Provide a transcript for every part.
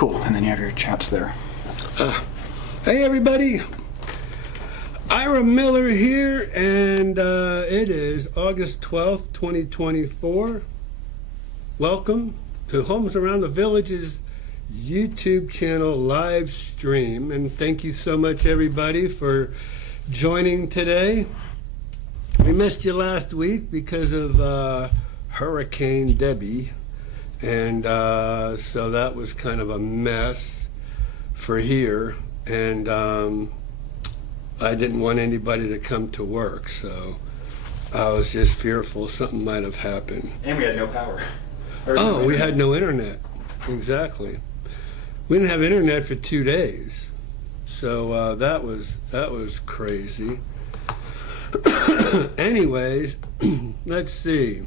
Cool, and then you have your chaps there. Hey everybody, Ira Miller here, and it is August 12th, 2024. Welcome to Homes Around the Village's YouTube channel live stream, and thank you so much everybody for joining today. We missed you last week because of Hurricane Debbie, and so that was kind of a mess for here, and I didn't want anybody to come to work, so I was just fearful something might have happened. And we had no power. Oh, we had no internet. Exactly. We didn't have internet for 2 days, so that was crazy. Anyways, let's see.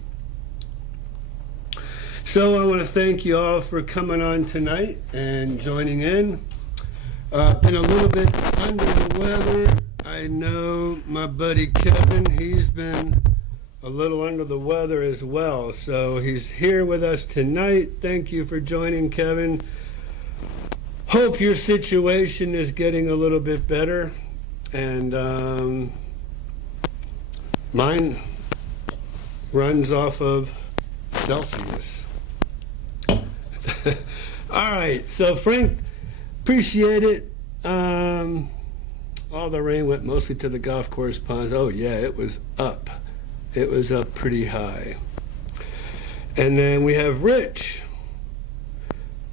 So I want to thank you all for coming on tonight and joining in. Been a little bit under the weather. I know my buddy Kevin, he's been a little under the weather as well. So he's here with us tonight. Thank you for joining, Kevin. Hope your situation is getting a little bit better. And mine runs off of Celsius. All right, so Frank, appreciate it. All the rain went mostly to the golf course ponds. Oh yeah, it was up. It was up pretty high. And then we have Rich,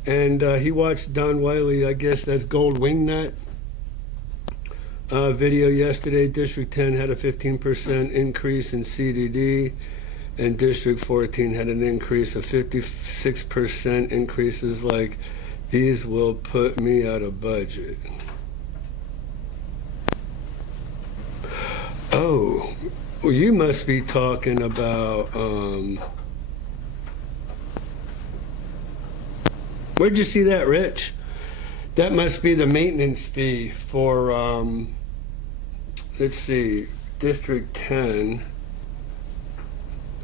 and he watched Don Wiley, I guess that's Gold Wingnut video yesterday. District 10 had a 15% increase in CDD, and District 14 had an increase of 56% increases. Like, these will put me out of budget. Oh, well, you must be talking about, where'd you see that, Rich? That must be the maintenance fee for, let's see, District 10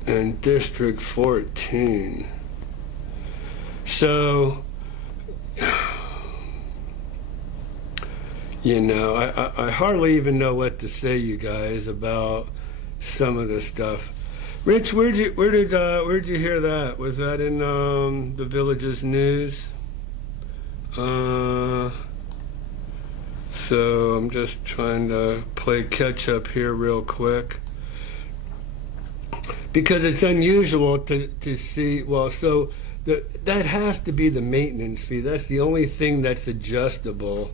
and District 14. So, you know, I hardly even know what to say, you guys, about some of this stuff. Rich, where'd you hear that? Was that in the Village's news? So I'm just trying to play catch up here real quick, because it's unusual to see. Well, so that has to be the maintenance fee. That's the only thing that's adjustable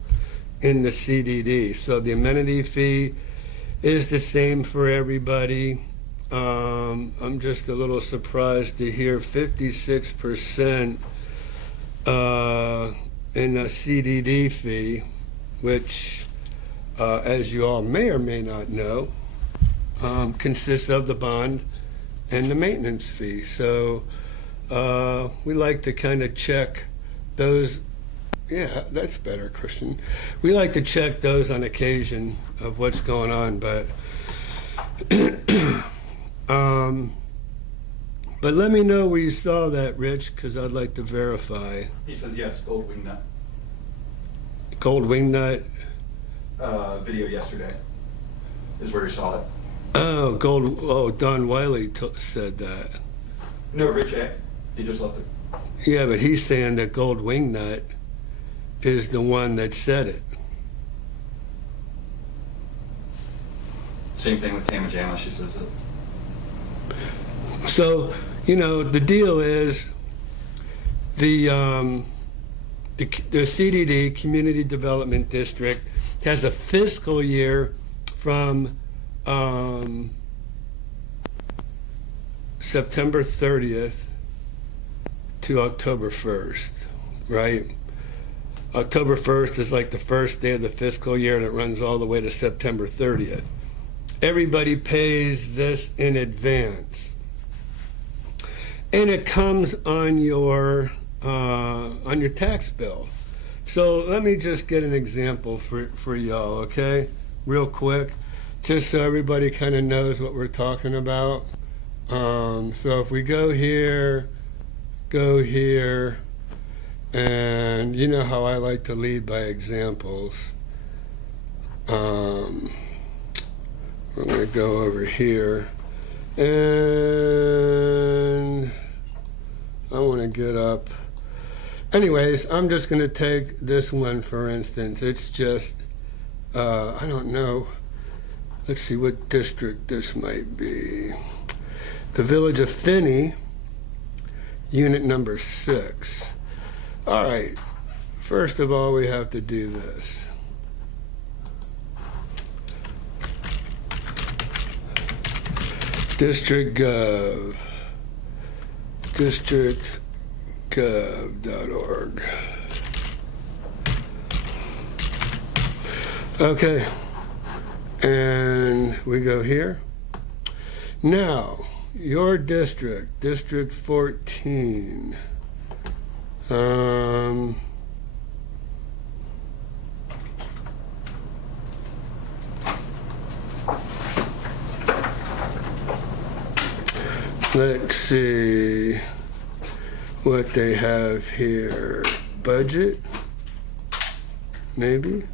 in the CDD. So the amenity fee is the same for everybody. I'm just a little surprised to hear 56% in a CDD fee, which, as you all may or may not know, consists of the bond and the maintenance fee. So we like to kind of check those. Yeah, that's better, Christian. We like to check those on occasion of what's going on, but but let me know where you saw that, Rich, because I'd like to verify. He says yes, Gold Wingnut. Gold Wingnut? Video yesterday is where he saw it. Oh, Don Wiley said that. No, Rich A. He just left it. Yeah, but he's saying that Gold Wingnut is the one that said it. Same thing with Tama Jama, she says it. So, you know, the deal is the CDD, Community Development District, has a fiscal year from September 30th to October 1st, right? October 1st is like the first day of the fiscal year, and it runs all the way to September 30th. Everybody pays this in advance, and it comes on your tax bill. So let me just get an example for y'all, okay? Real quick, just so everybody kind of knows what we're talking about. So if we go here, And you know how I like to lead by examples. We're going to go over here, and I want to get up. Anyways, I'm just going to take this one for instance. It's just, I don't know. Let's see what district this might be. The Village of Finney, unit number 6. All right, first of all, we have to do this. District Gov, districtgov.org. Okay, and we go here. Now, your district, District 14. Let's see what they have here. Budget, maybe.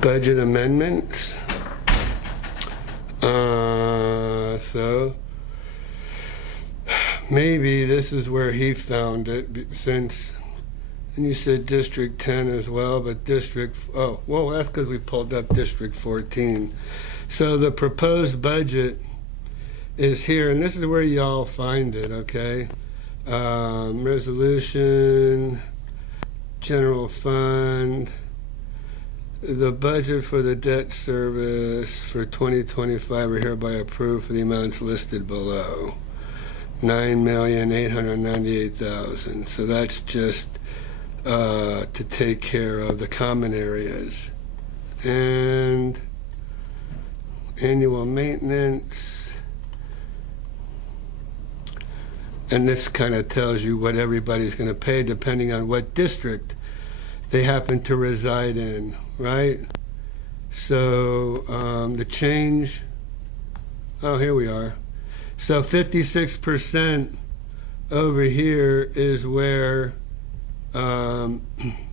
Budget amendments. So maybe this is where he found it, since, and you said District 10 as well, but District, oh, well, that's because we pulled up District 14. So the proposed budget is here, and this is where y'all find it, okay? Resolution, general fund. The budget for the debt service for 2025 are hereby approved for the amounts listed below. $9,898,000. So that's just to take care of the common areas. And annual maintenance. And this kind of tells you what everybody's going to pay depending on what district they happen to reside in, right? So the change, oh, here we are. So 56% over here is where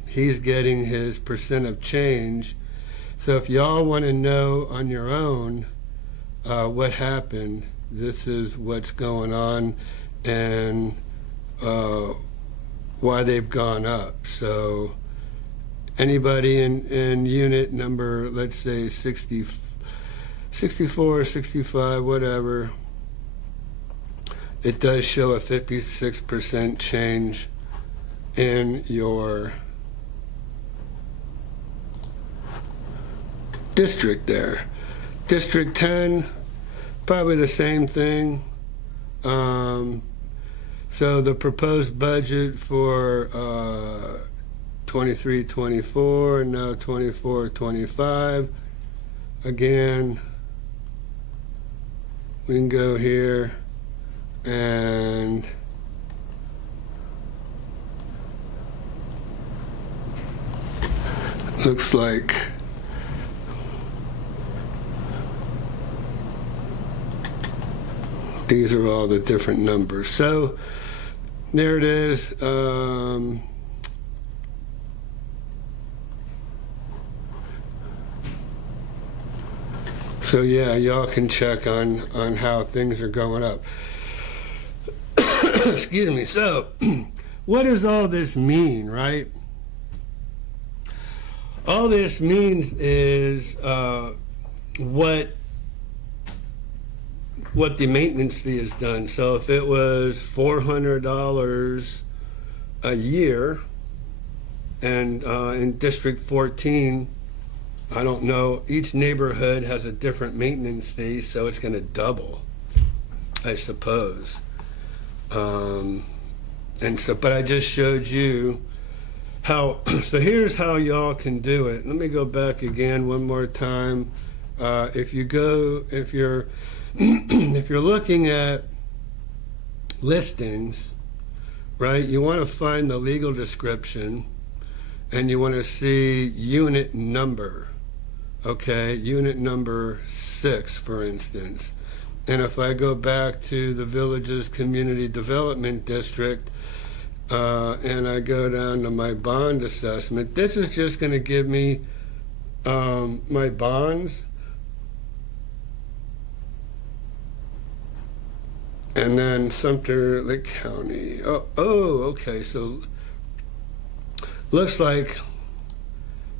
he's getting his percent of change. So if y'all want to know on your own what happened, this is what's going on and why they've gone up. So anybody in unit number, let's say 60, 64, 65, whatever, it does show a 56% change in your district there. District 10, probably the same thing. So the proposed budget for 23-24 and now 24-25. Again, we can go here and looks like these are all the different numbers. So there it is. So yeah, y'all can check on how things are going up. Excuse me. So what does all this mean, right? All this means is what the maintenance fee is done. So if it was $400 a year, and in District 14, I don't know, each neighborhood has a different maintenance fee, so it's going to double, I suppose. And so, but I just showed you how, so here's how y'all can do it. Let me go back again one more time. If you're if you're looking at listings, right, you want to find the legal description and you want to see unit number, okay, unit number 6, for instance. And if I go back to the Villages Community Development District, and I go down to my bond assessment, this is just going to give me my bonds. And then Sumter Lake County. Oh, okay. So looks like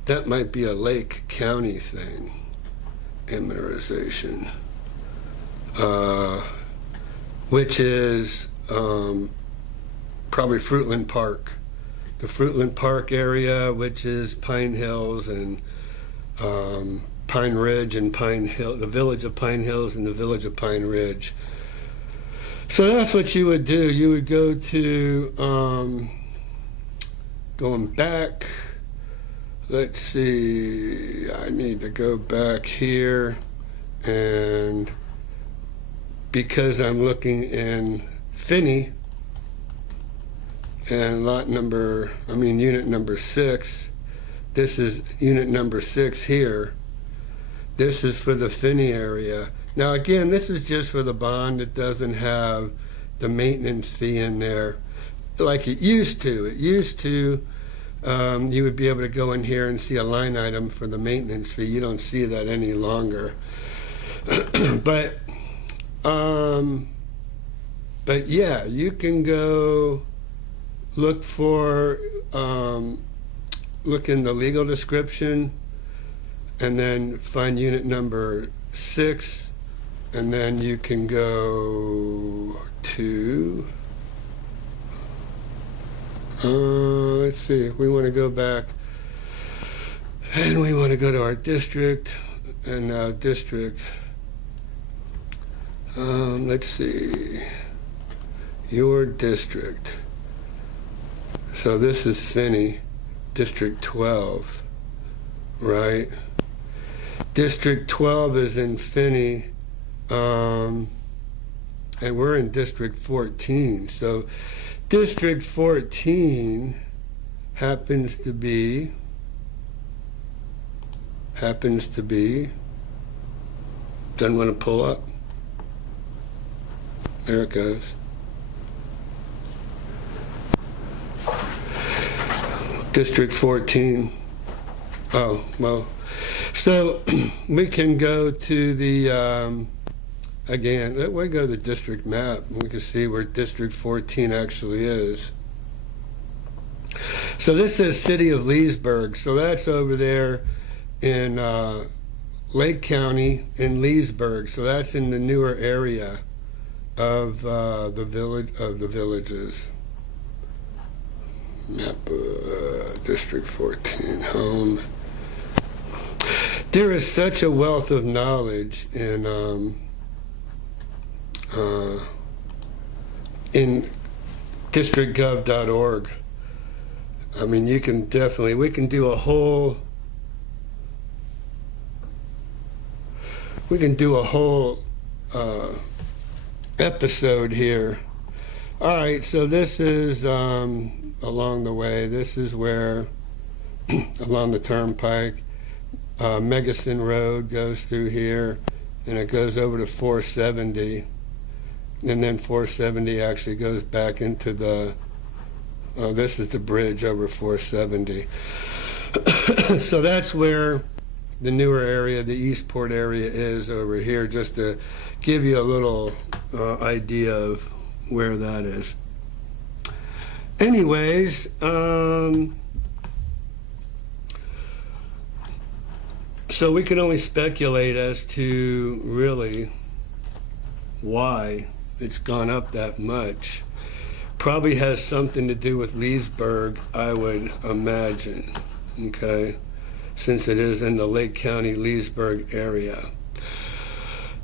that might be a Lake County thing, amenitization, which is probably Fruitland Park, the Fruitland Park area, which is Pine Hills and Pine Ridge and Pine Hill, the village of Pine Hills and the village of Pine Ridge. So that's what you would do. You would go to, going back, let's see, I need to go back here, and because I'm looking in Finney, and unit number 6, this is unit number 6 here. This is for the Finney area. Now again, this is just for the bond. It doesn't have the maintenance fee in there like it used to. It used to, you would be able to go in here and see a line item for the maintenance fee. You don't see that any longer. But yeah, you can go look for, look in the legal description and then find unit number 6. And then you can go to, let's see, if we want to go back, and we want to go to our district, and now district, let's see, your district. So this is Finney, District 12, right? District 12 is in Finney. And we're in District 14. So District 14 happens to be, doesn't want to pull up. There it goes. District 14. Oh, well. So we can go to the, again, we go to the district map and we can see where District 14 actually is. So this says City of Leesburg. So that's over there in Lake County in Leesburg. So that's in the newer area of the villages. Map, District 14, home. There is such a wealth of knowledge in districtgov.org. I mean, you can definitely, we can do a whole episode here. All right, so this is along the way. This is where, along the turnpike, Megason Road goes through here, and it goes over to 470, and then 470 actually goes back into the, this is the bridge over 470. So that's where the newer area, the Eastport area, is over here, just to give you a little idea of where that is. Anyways, so we can only speculate as to really why it's gone up that much. Probably has something to do with Leesburg, I would imagine, okay, since it is in the Lake County, Leesburg area.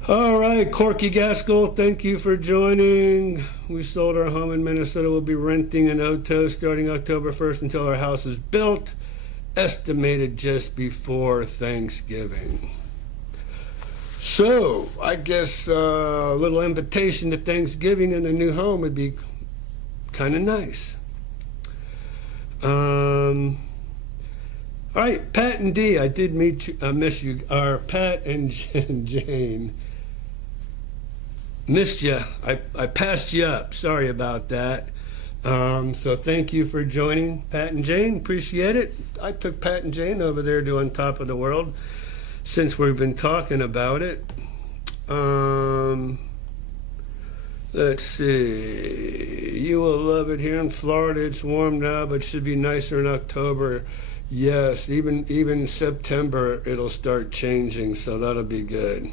All right, Corky Gaskell, thank you for joining. We sold our home in Minnesota. We'll be renting in Oto starting October 1st until our house is built, estimated just before Thanksgiving. So I guess a little invitation to Thanksgiving in the new home would be kind of nice. All right, Pat and Dee, I did miss you. Pat and Jane. Missed you. I passed you up. Sorry about that. So thank you for joining Pat and Jane. Appreciate it. I took Pat and Jane over there to On Top of the World since we've been talking about it. Let's see. You will love it here in Florida. It's warm now, but should be nicer in October. Yes, even September it'll start changing, so that'll be good.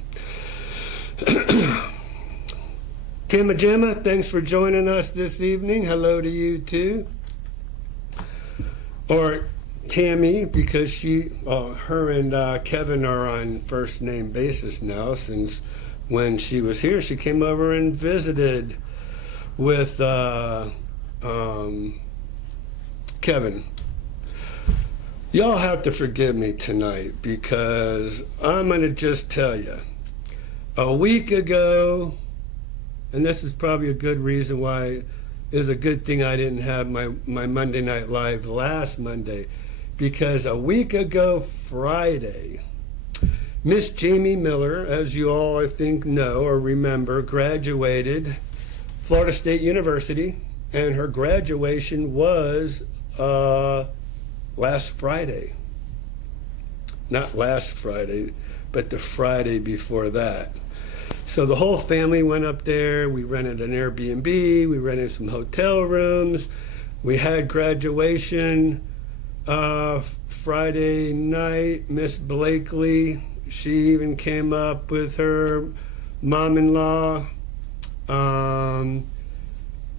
Timma Jimma, thanks for joining us this evening. Hello to you too. Or Tammy, because her and Kevin are on first name basis now. Since when she was here, she came over and visited with Kevin. Y'all have to forgive me tonight because I'm going to just tell you. A week ago, and this is probably a good reason why it was a good thing I didn't have my Monday Night Live last Monday, because a week ago Friday, Miss Jamie Miller, as you all I think know or remember, graduated Florida State University, and her graduation was last Friday. Not last Friday, but the Friday before that. So the whole family went up there. We rented an Airbnb. We rented some hotel rooms. We had graduation Friday night. Miss Blakely, she even came up with her mom-in-law.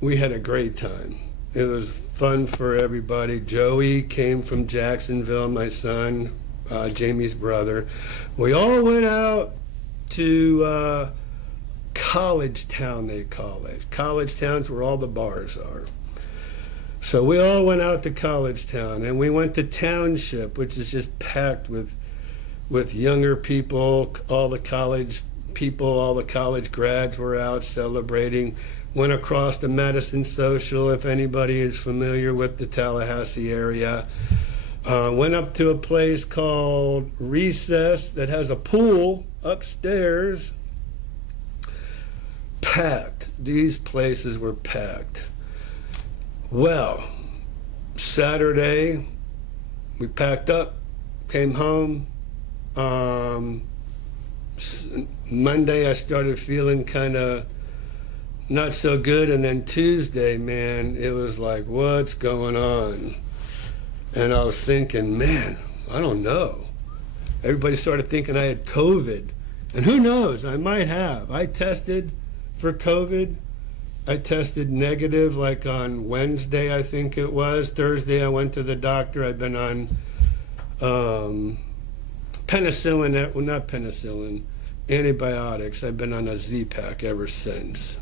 We had a great time. It was fun for everybody. Joey came from Jacksonville, my son, Jamie's brother. We all went out to College Town, they call it. College Town's where all the bars are. So we all went out to College Town, and we went to Township, which is just packed with younger people. All the college people, all the college grads were out celebrating. Went across to Madison Social, if anybody is familiar with the Tallahassee area. Went up to a place called Recess that has a pool upstairs. Packed. These places were packed. Well, Saturday, we packed up, came home. Monday, I started feeling kind of not so good, and then Tuesday, man, it was like, what's going on? And I was thinking, man, I don't know. Everybody started thinking I had COVID. And who knows, I might have. I tested for COVID. I tested negative like on Wednesday, I think it was. Thursday, I went to the doctor. I've been on penicillin, well, not penicillin, antibiotics. I've been on a Z-Pack ever since.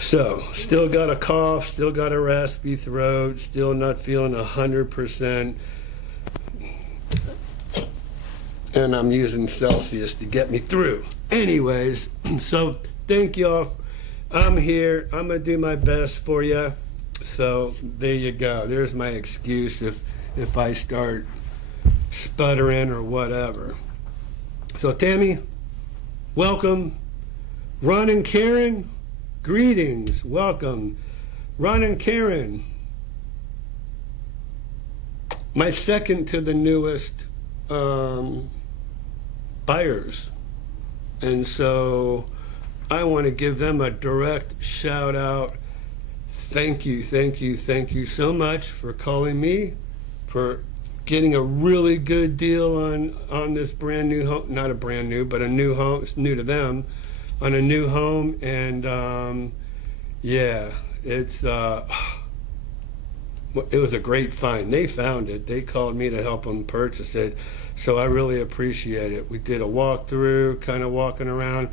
So, still got a cough, still got a raspy throat, still not feeling 100%. And I'm using Celsius to get me through. Anyways, so thank y'all. I'm here. I'm going to do my best for you. So, there you go. There's my excuse if I start sputtering or whatever. So, Tammy, welcome. Ron and Karen, greetings, welcome. Ron and Karen, my second to the newest buyers. And so I want to give them a direct shout out. Thank you so much for calling me, for getting a really good deal on this brand new home, not a brand new, but a new home, it's new to them, on a new home. And yeah, it was a great find. They found it. They called me to help them purchase it. So I really appreciate it. We did a walkthrough, kind of walking around,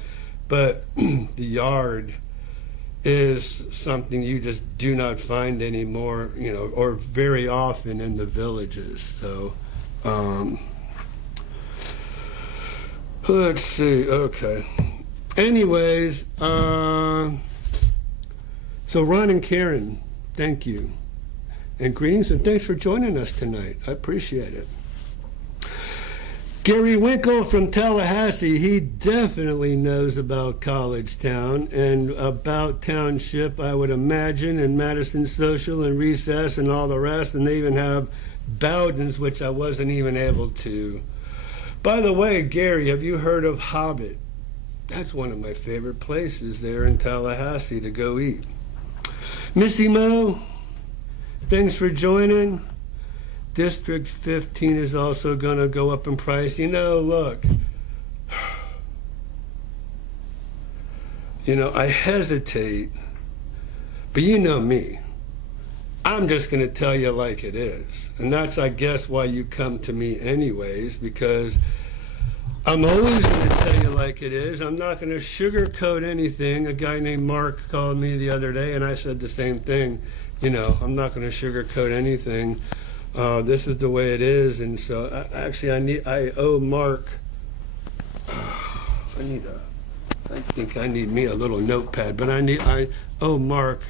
but the yard is something you just do not find anymore, you know, or very often in the villages. So let's see. Okay. Anyways, so Ron and Karen, thank you. And greetings and thanks for joining us tonight. I appreciate it. Gary Winkle from Tallahassee, he definitely knows about College Town and about Township, I would imagine, and Madison Social and Recess and all the rest, and they even have Bowden's, which I wasn't even able to. By the way, Gary, have you heard of Hobbit? That's one of my favorite places there in Tallahassee to go eat. Missy Mo, thanks for joining. District 15 is also going to go up in price. You know, look, I hesitate, but you know me. I'm just going to tell you like it is. And that's, I guess, why you come to me anyways, because I'm always going to tell you like it is. I'm not going to sugarcoat anything. A guy named Mark called me the other day, and I said the same thing. I'm not going to sugarcoat anything. This is the way it is. And so, I owe Mark, I think I need me a little notepad, but I owe Mark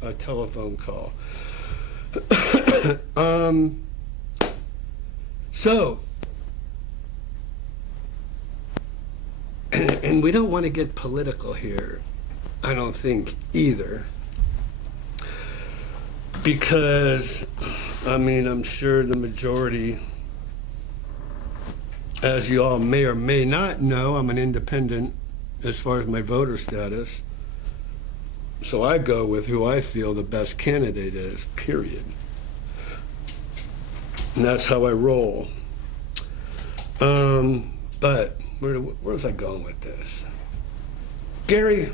a telephone call. And we don't want to get political here, I don't think, either. Because, I'm sure the majority, as you all may or may not know, I'm an independent as far as my voter status. So I go with who I feel the best candidate is, period. And that's how I roll. But where was I going with this? Gary,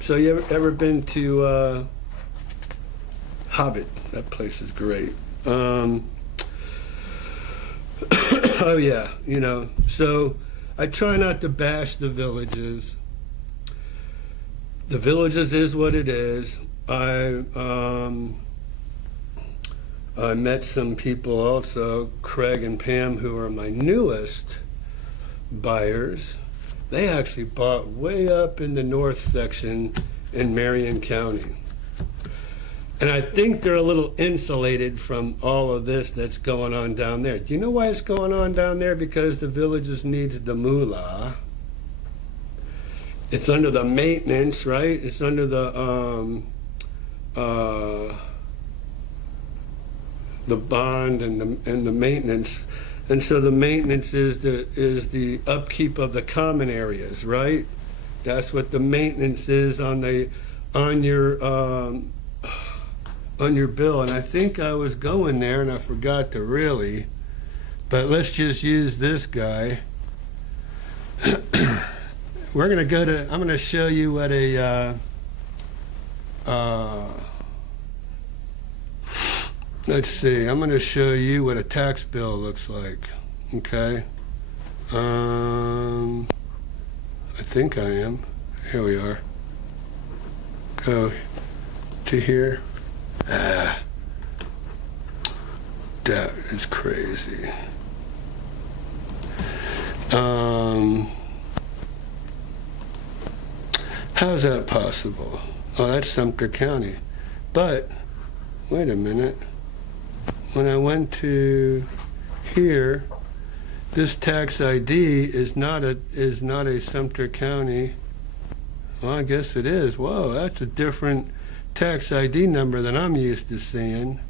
so you ever been to Hobbit? That place is great. Oh yeah, so I try not to bash the Villages. The Villages is what it is. I met some people also, Craig and Pam, who are my newest buyers. They actually bought way up in the north section in Marion County. And I think they're a little insulated from all of this that's going on down there. Do you know why it's going on down there? Because the Villages needs the moolah. It's under the maintenance, right? It's under the bond and the maintenance. And so the maintenance is the upkeep of the common areas, right? That's what the maintenance is on your bill. And I think I was going there and I forgot to really, but let's just use this guy. I'm going to show you what let's see, I'm going to show you what a tax bill looks like, okay? I think I am. Here we are. Go to here. That is crazy. How's that possible? Oh, that's Sumter County. But, wait a minute. When I went to here, this tax ID is not a Sumter County. Well, I guess it is. Whoa, that's a different tax ID number than I'm used to seeing.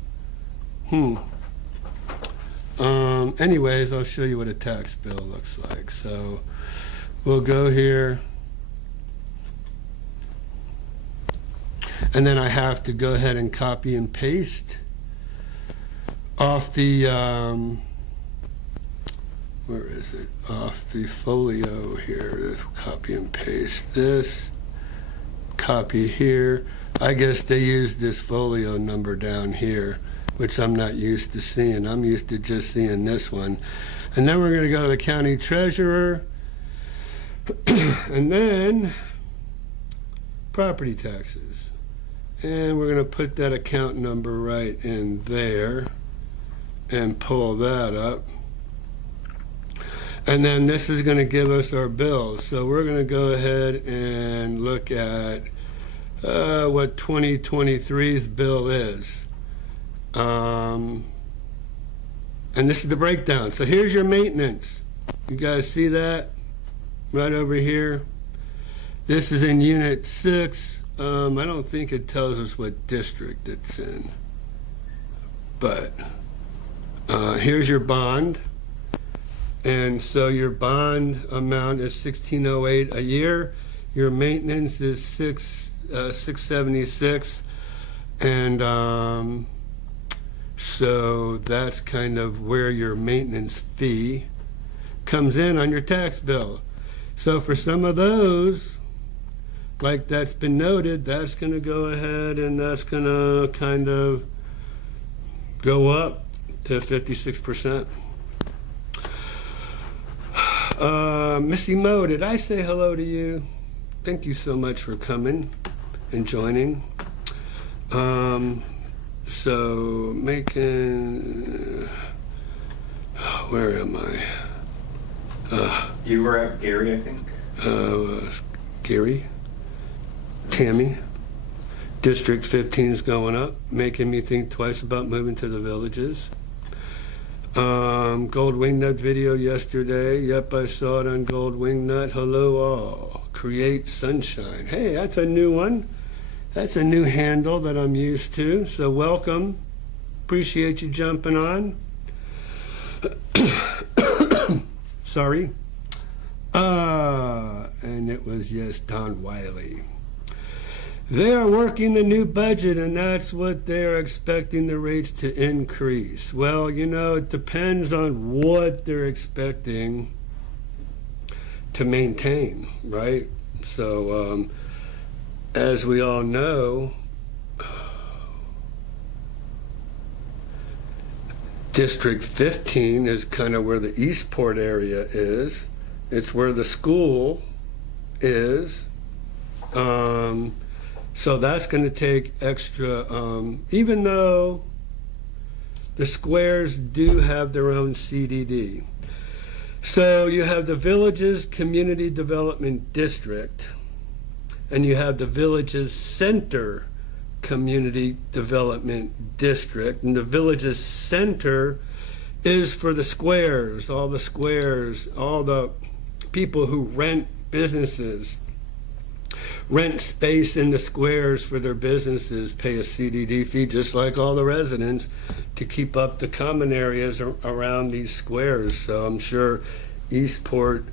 Anyways, I'll show you what a tax bill looks like. So we'll go here. And then I have to go ahead and copy and paste off the, where is it? Off the folio here. Copy and paste this. Copy here. I guess they use this folio number down here, which I'm not used to seeing. I'm used to just seeing this one. And then we're going to go to the county treasurer. And then property taxes. And we're going to put that account number right in there and pull that up. And then this is going to give us our bills. So we're going to go ahead and look at what 2023's bill is. And this is the breakdown. So here's your maintenance. You guys see that? Right over here. This is in Unit 6. I don't think it tells us what district it's in. But here's your bond. And so your bond amount is $1,608 a year. Your maintenance is $676, and so that's kind of where your maintenance fee comes in on your tax bill. So for some of those, like that's been noted, that's going to go ahead and that's going to kind of go up to 56%. Missy Mo, did I say hello to you? Thank you so much for coming and joining. So making, where am I? You were at Gary, I think. Gary, Tammy. District 15 is going up, making me think twice about moving to the Villages. Gold Wingnut video yesterday. Yep, I saw it on Gold Wingnut. Hello all. Create Sunshine. Hey, that's a new one. That's a new handle that I'm used to. So welcome. Appreciate you jumping on. Sorry. And it was, yes, Don Wiley. They are working the new budget, and that's what they're expecting the rates to increase. Well, you know, it depends on what they're expecting to maintain, right? So, as we all know, District 15 is kind of where the Eastport area is. It's where the school is. So that's going to take extra, even though the squares do have their own CDD. So you have the Villages Community Development District, and you have the Villages Center Community Development District. And the Villages Center is for the squares, all the people who rent businesses, rent space in the squares for their businesses, pay a CDD fee just like all the residents to keep up the common areas around these squares. So I'm sure Eastport,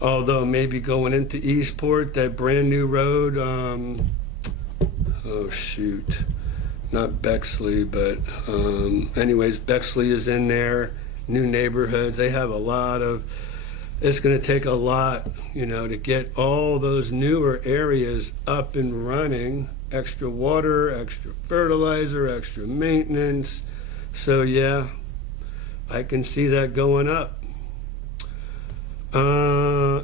although maybe going into Eastport, that brand new road, oh shoot, not Bexley, but anyways, Bexley is in there, new neighborhoods. They have a lot of, it's going to take a lot, you know, to get all those newer areas up and running. Extra water, extra fertilizer, extra maintenance. So yeah, I can see that going up.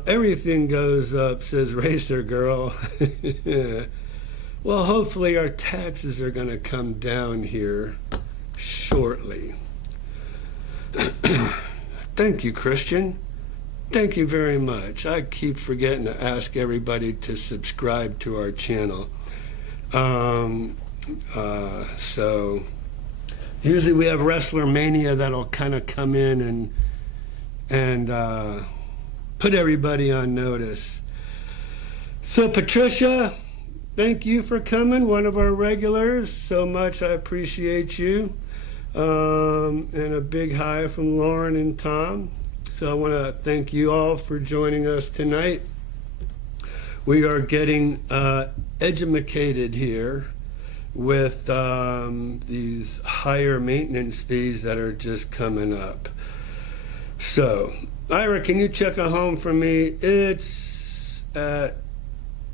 Everything goes up, says Racer Girl. Well, hopefully our taxes are going to come down here shortly. Thank you, Christian. Thank you very much. I keep forgetting to ask everybody to subscribe to our channel. So usually we have Wrestler Mania that'll kind of come in and put everybody on notice. So Patricia, thank you for coming, one of our regulars. So much, I appreciate you. And a big hi from Lauren and Tom. So I want to thank you all for joining us tonight. We are getting educated here with these higher maintenance fees that are just coming up. So, Ira, can you check a home for me? It's at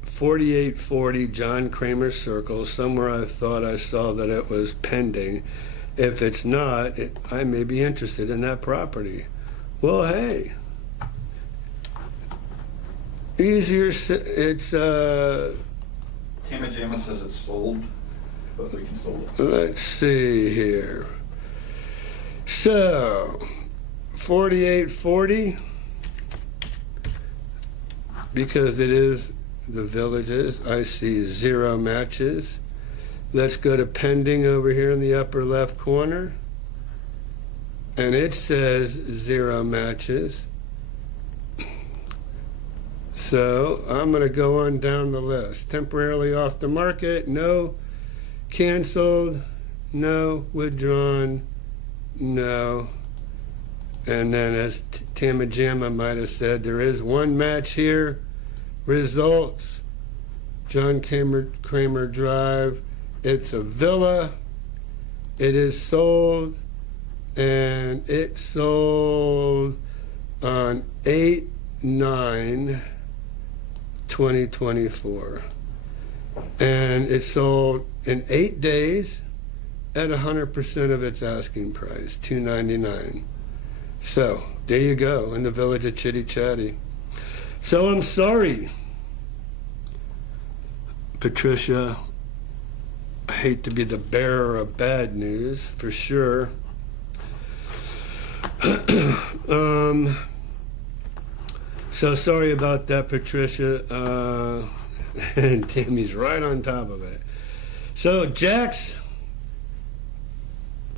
4840 John Kramer Circle. Somewhere I thought I saw that it was pending. If it's not, I may be interested in that property. Well, hey, easier, it's, Tama Jama says it's sold, but we can still look. Let's see here. So, 4840, because it is the Villages, I see 0 matches. Let's go to pending over here in the upper left corner. And it says 0 matches. So I'm going to go on down the list. Temporarily off the market, no. Canceled, no. Withdrawn, no. And then as Tamma Jamma might have said, there is one match here. Results, John Kramer Drive. It's a villa. It is sold. And it sold on 8/9/2024. And it sold in 8 days at 100% of its asking price, $299. So there you go, in the village of Chitty Chatty. So I'm sorry, Patricia. I hate to be the bearer of bad news, for sure. So sorry about that, Patricia. And Tammy's right on top of it. So Jax,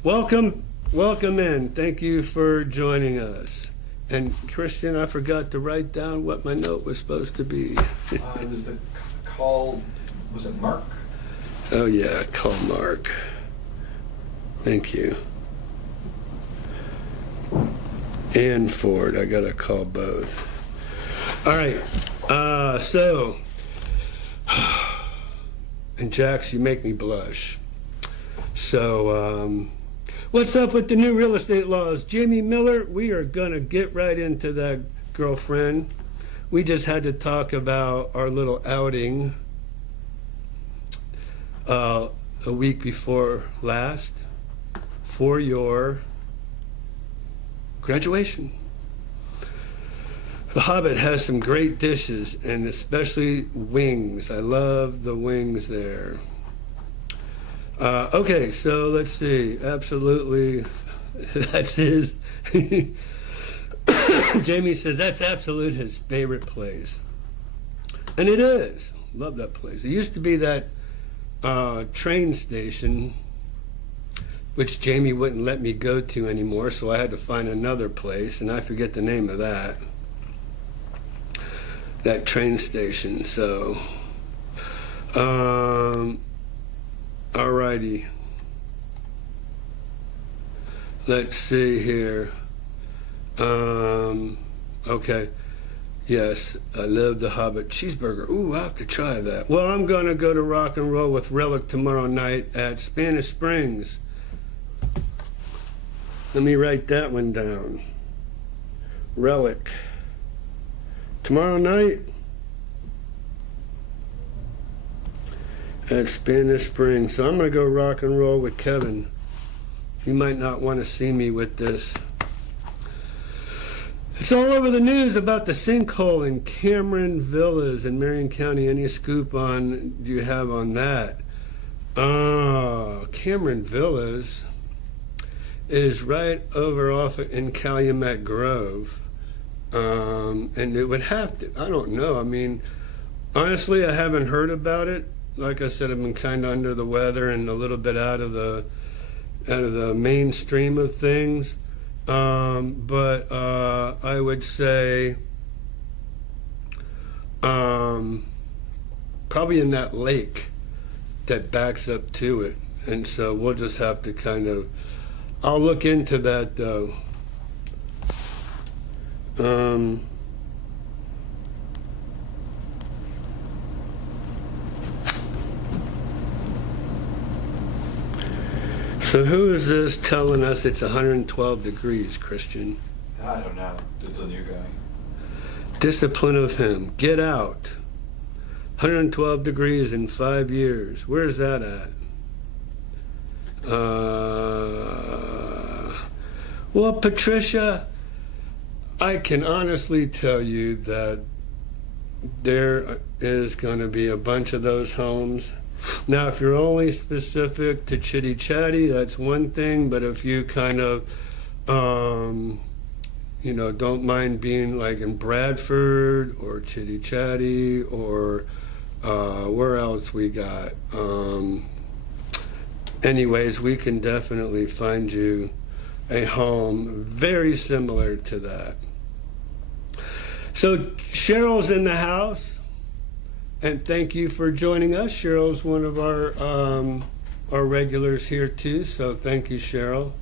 welcome in. Thank you for joining us. And Christian, I forgot to write down what my note was supposed to be. It was the call, was it Mark? Oh yeah, call Mark. Thank you. And Ford, I gotta call both. All right, so, and Jax, you make me blush. So, what's up with the new real estate laws? Jamie Miller, we are gonna get right into that, girlfriend. We just had to talk about our little outing a week before last for your graduation. The Hobbit has some great dishes, and especially wings. I love the wings there. Okay, so let's see. Absolutely, that's his. Jamie says that's absolute his favorite place. And it is. Love that place. It used to be that train station, which Jamie wouldn't let me go to anymore, so I had to find another place, and I forget the name of that train station. So, alrighty. Let's see here. Okay. Yes, I love the Hobbit cheeseburger. Ooh, I'll have to try that. Well, I'm going to go to Rock and Roll with Relic tomorrow night at Spanish Springs. Let me write that one down. Relic. Tomorrow night at Spanish Springs. So I'm going to go rock and roll with Kevin. You might not want to see me with this. It's all over the news about the sinkhole in Cameron Villas in Marion County. Any scoop do you have on that? Cameron Villas is right over off in Calumet Grove. And it would have to, I don't know. I mean, honestly, I haven't heard about it. Like I said, I've been kind of under the weather and a little bit out of the mainstream of things. But I would say probably in that lake that backs up to it. And so we'll just have to I'll look into that though. So who is this telling us it's 112 degrees, Christian? I don't know. It's a new guy. Discipline of him. Get out. 112 degrees in 5 years. Where's that at? Well, Patricia, I can honestly tell you that there is going to be a bunch of those homes. Now, if you're only specific to Chitty Chatty, that's one thing, but if you don't mind being like in Bradford or Chitty Chatty or where else we got? Anyways, we can definitely find you a home very similar to that. So Cheryl's in the house, and thank you for joining us. Cheryl's one of our regulars here too, so thank you, Cheryl.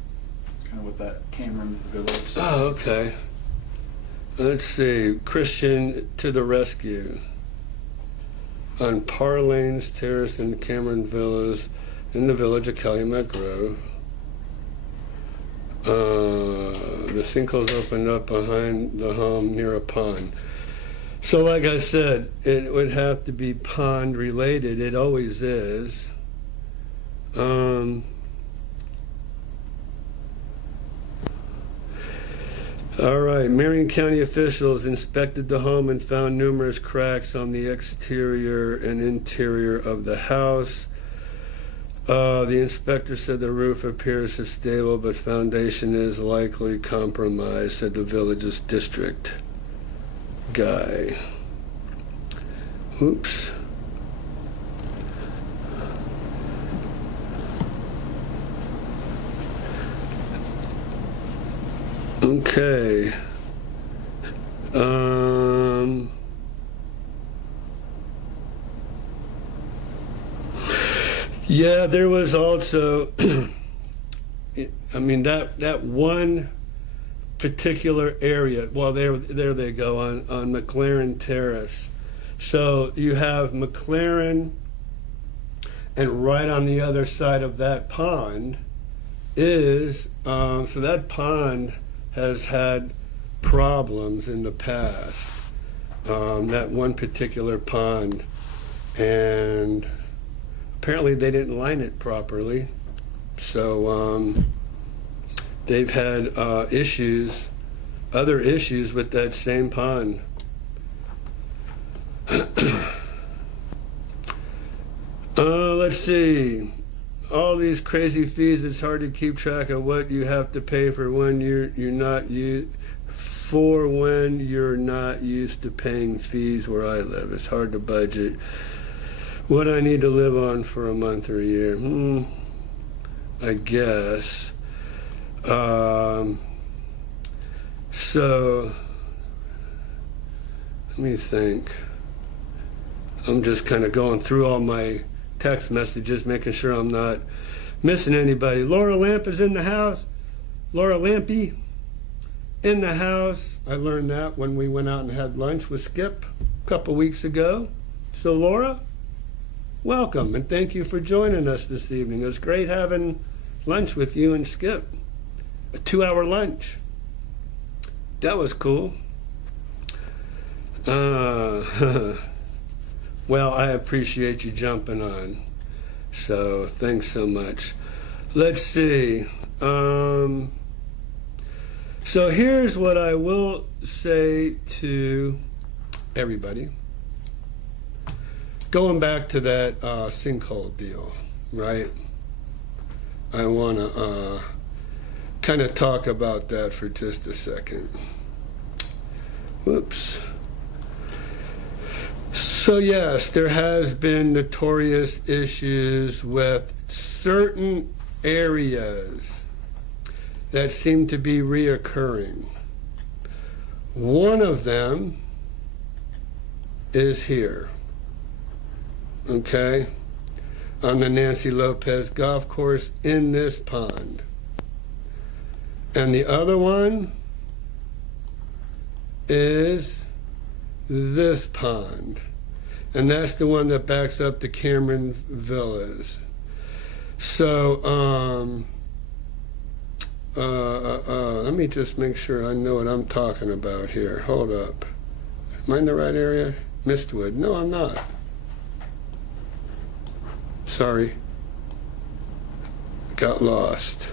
It's kind of what that Cameron Villa says. Oh, okay. Let's see. Christian to the rescue. On Parlanes Terrace in Cameron Villas in the village of Calumet Grove. The sinkholes opened up behind the home near a pond. So like I said, it would have to be pond related. It always is. All right, Marion County officials inspected the home and found numerous cracks on the exterior and interior of the house. The inspector said the roof appears as stable, but foundation is likely compromised, said the village's district guy. Oops. Okay. Yeah, there was also, I mean, that one particular area, well, there they go on McLaren Terrace. So you have McLaren, and right on the other side of that pond is, so that pond has had problems in the past, that one particular pond, and apparently they didn't line it properly, so they've had other issues with that same pond. Let's see. All these crazy fees, it's hard to keep track of what you have to pay for when you're not used to paying fees where I live. It's hard to budget what I need to live on for a month or a year. I guess. So let me think. I'm just kind of going through all my text messages, making sure I'm not missing anybody. Laura Lamp is in the house. Laura Lampy in the house. I learned that when we went out and had lunch with Skip a couple weeks ago. So Laura, welcome, and thank you for joining us this evening. It was great having lunch with you and Skip. A 2-hour lunch. That was cool. Well, I appreciate you jumping on. So thanks so much. Let's see. So here's what I will say to everybody. Going back to that sinkhole deal, right? I want to kind of talk about that for just a second. Whoops. So yes, there has been notorious issues with certain areas that seem to be reoccurring. One of them is here, okay, on the Nancy Lopez golf course in this pond. And the other one is this pond. And that's the one that backs up to Cameron Villas. So, let me just make sure I know what I'm talking about here. Hold up. Am I in the right area? Mistwood. No, I'm not. Sorry. Got lost.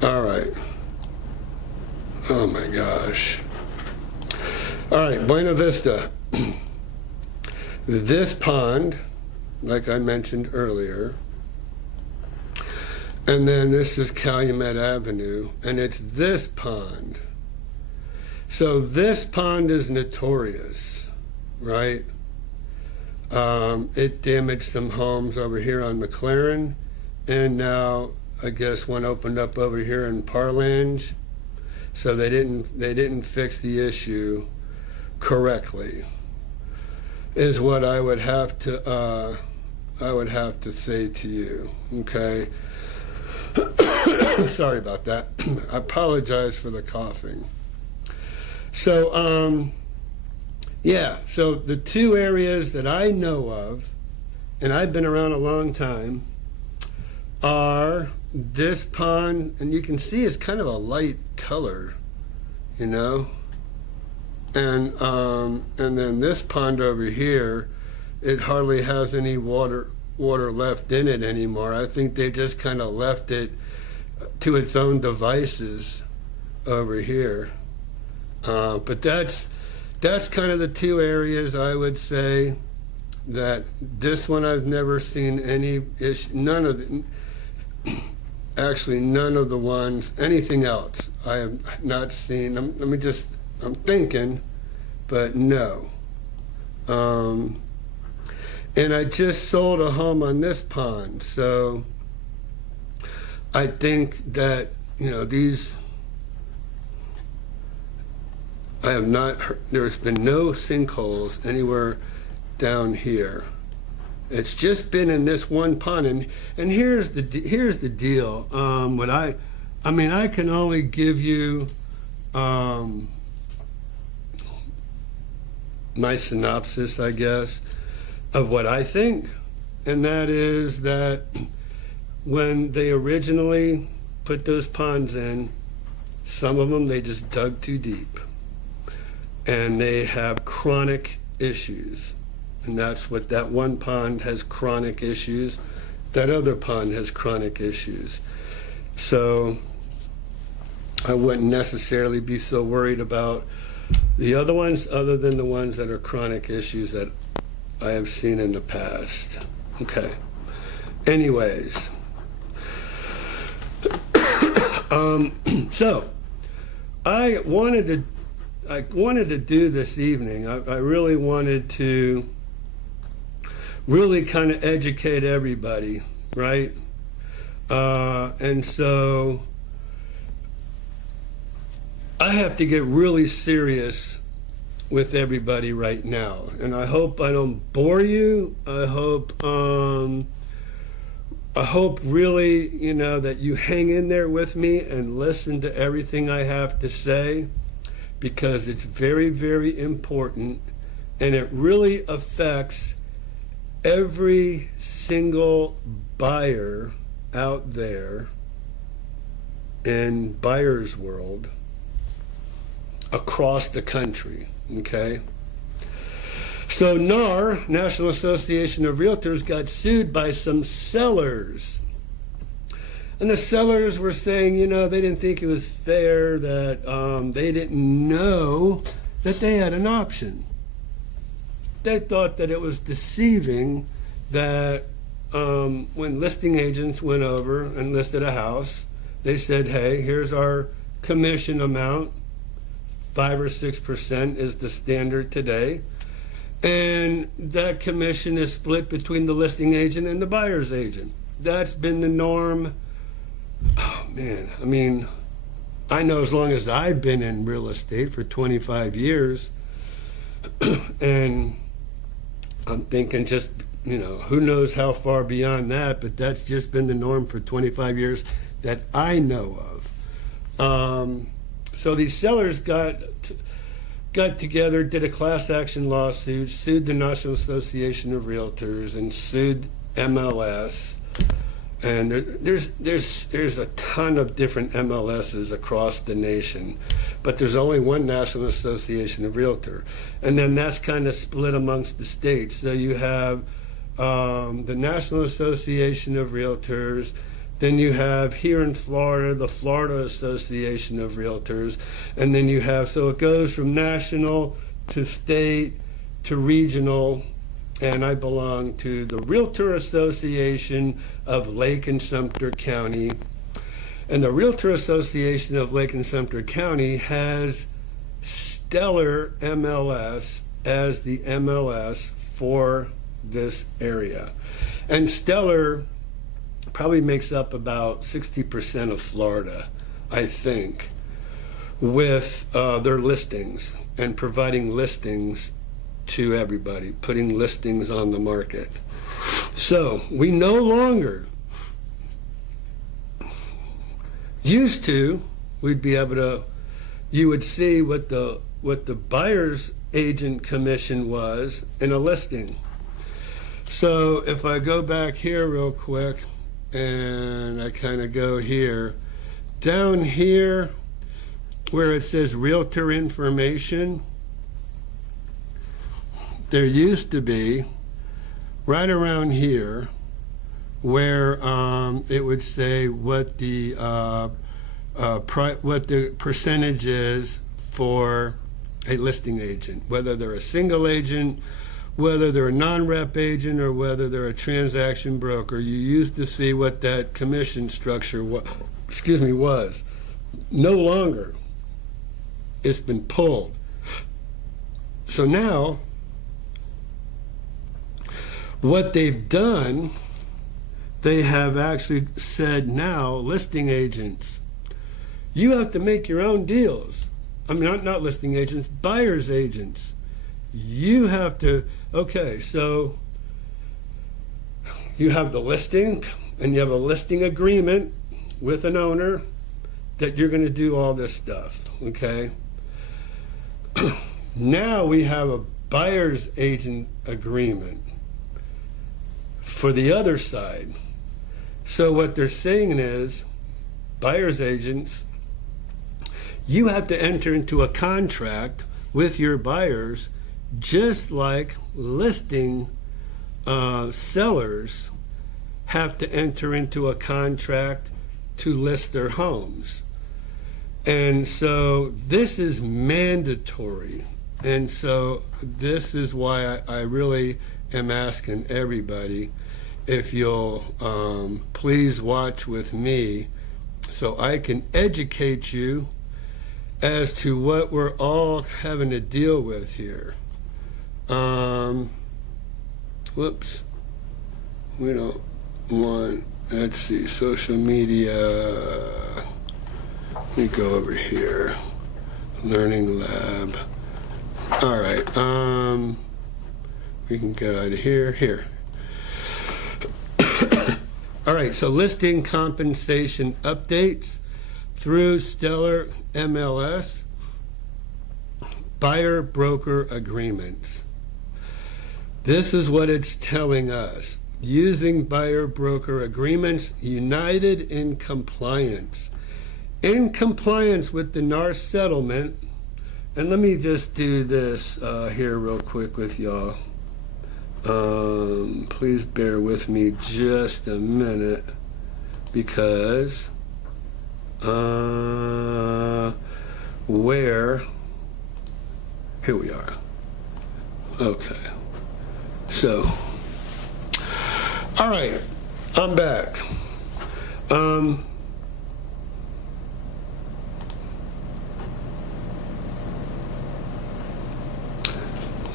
All right. Oh my gosh. All right, Buena Vista. This pond, like I mentioned earlier, and then this is Calumet Avenue, and it's this pond. So this pond is notorious, right? It damaged some homes over here on McLaren, and now I guess one opened up over here in Parlange. So they didn't fix the issue correctly, is what I would have to say to you. Okay. Sorry about that. I apologize for the coughing. So yeah. So the two areas that I know of, and I've been around a long time, are this pond, and you can see it's kind of a light color, you know, and then this pond over here, it hardly has any water left in it anymore. I think they just kind of left it to its own devices over here. But that's kind of the two areas I would say that this one I've never seen any issue. None of the ones, anything else I have not seen. I'm thinking, but no. And I just sold a home on this pond, so I think that, you know, I have not heard, there's been no sinkholes anywhere down here. It's just been in this one pond, and here's the deal. I can only give you my synopsis, I guess, of what I think, and that is that when they originally put those ponds in, some of them they just dug too deep, and they have chronic issues. And that's what that one pond has, chronic issues. That other pond has chronic issues. So I wouldn't necessarily be so worried about the other ones, other than the ones that are chronic issues that I have seen in the past. Okay. Anyways. So I wanted to do this evening. I really wanted to really kind of educate everybody, right? And so I have to get really serious with everybody right now, and I hope I don't bore you. I hope really, you know, that you hang in there with me and listen to everything I have to say, because it's very, very important, and it really affects every single buyer out there in buyer's world across the country. Okay? So NAR, National Association of Realtors, got sued by some sellers. And the sellers were saying, you know, they didn't think it was fair, that they didn't know that they had an option. They thought that it was deceiving that when listing agents went over and listed a house, they said, hey, here's our commission amount. 5 or 6% is the standard today. And that commission is split between the listing agent and the buyer's agent. That's been the norm. Oh, man. I mean, I know as long as I've been in real estate, for 25 years, and I'm thinking just, you know, who knows how far beyond that, but that's just been the norm for 25 years that I know of. So these sellers got together, did a class action lawsuit, sued the National Association of Realtors, and sued MLS. And there's a ton of different MLSs across the nation, but there's only one National Association of Realtor, and then that's kind of split amongst the states. So you have the National Association of Realtors. Then you have here in Florida, the Florida Association of Realtors. And then you have, so it goes from national to state to regional. And I belong to the Realtor Association of Lake and Sumter County. And the Realtor Association of Lake and Sumter County has Stellar MLS as the MLS for this area. And Stellar probably makes up about 60% of Florida, I think. with their listings and providing listings to everybody, putting listings on the market. So we no longer used to, we'd be able to, you would see what the buyer's agent commission was in a listing. So if I go back here real quick and I kind of go here, down here where it says realtor information, there used to be right around here where it would say what the percentage is for a listing agent, whether they're a single agent, whether they're a non-rep agent, or whether they're a transaction broker. You used to see what that commission structure was. No longer. It's been pulled. So now, what they've done, they have actually said now, listing agents, you have to make your own deals. I mean, not listing agents, buyer's agents. You have to, okay, so you have the listing, and you have a listing agreement with an owner that you're going to do all this stuff, okay? Now we have a buyer's agent agreement for the other side. So what they're saying is, buyer's agents, you have to enter into a contract with your buyers just like listing sellers have to enter into a contract to list their homes. And so this is mandatory. And so this is why I really am asking everybody if you'll please watch with me so I can educate you as to what we're all having to deal with here. Whoops. We don't want, let's see, social media. Let me go over here. Learning lab. All right. We can go out of here. Here. All right. So listing compensation updates through Stellar MLS. Buyer broker agreements. This is what it's telling us. Using buyer broker agreements, united in compliance. In compliance with the NAR settlement. And let me just do this here real quick with y'all. Please bear with me just a minute because here we are. Okay. So, all right, I'm back. Let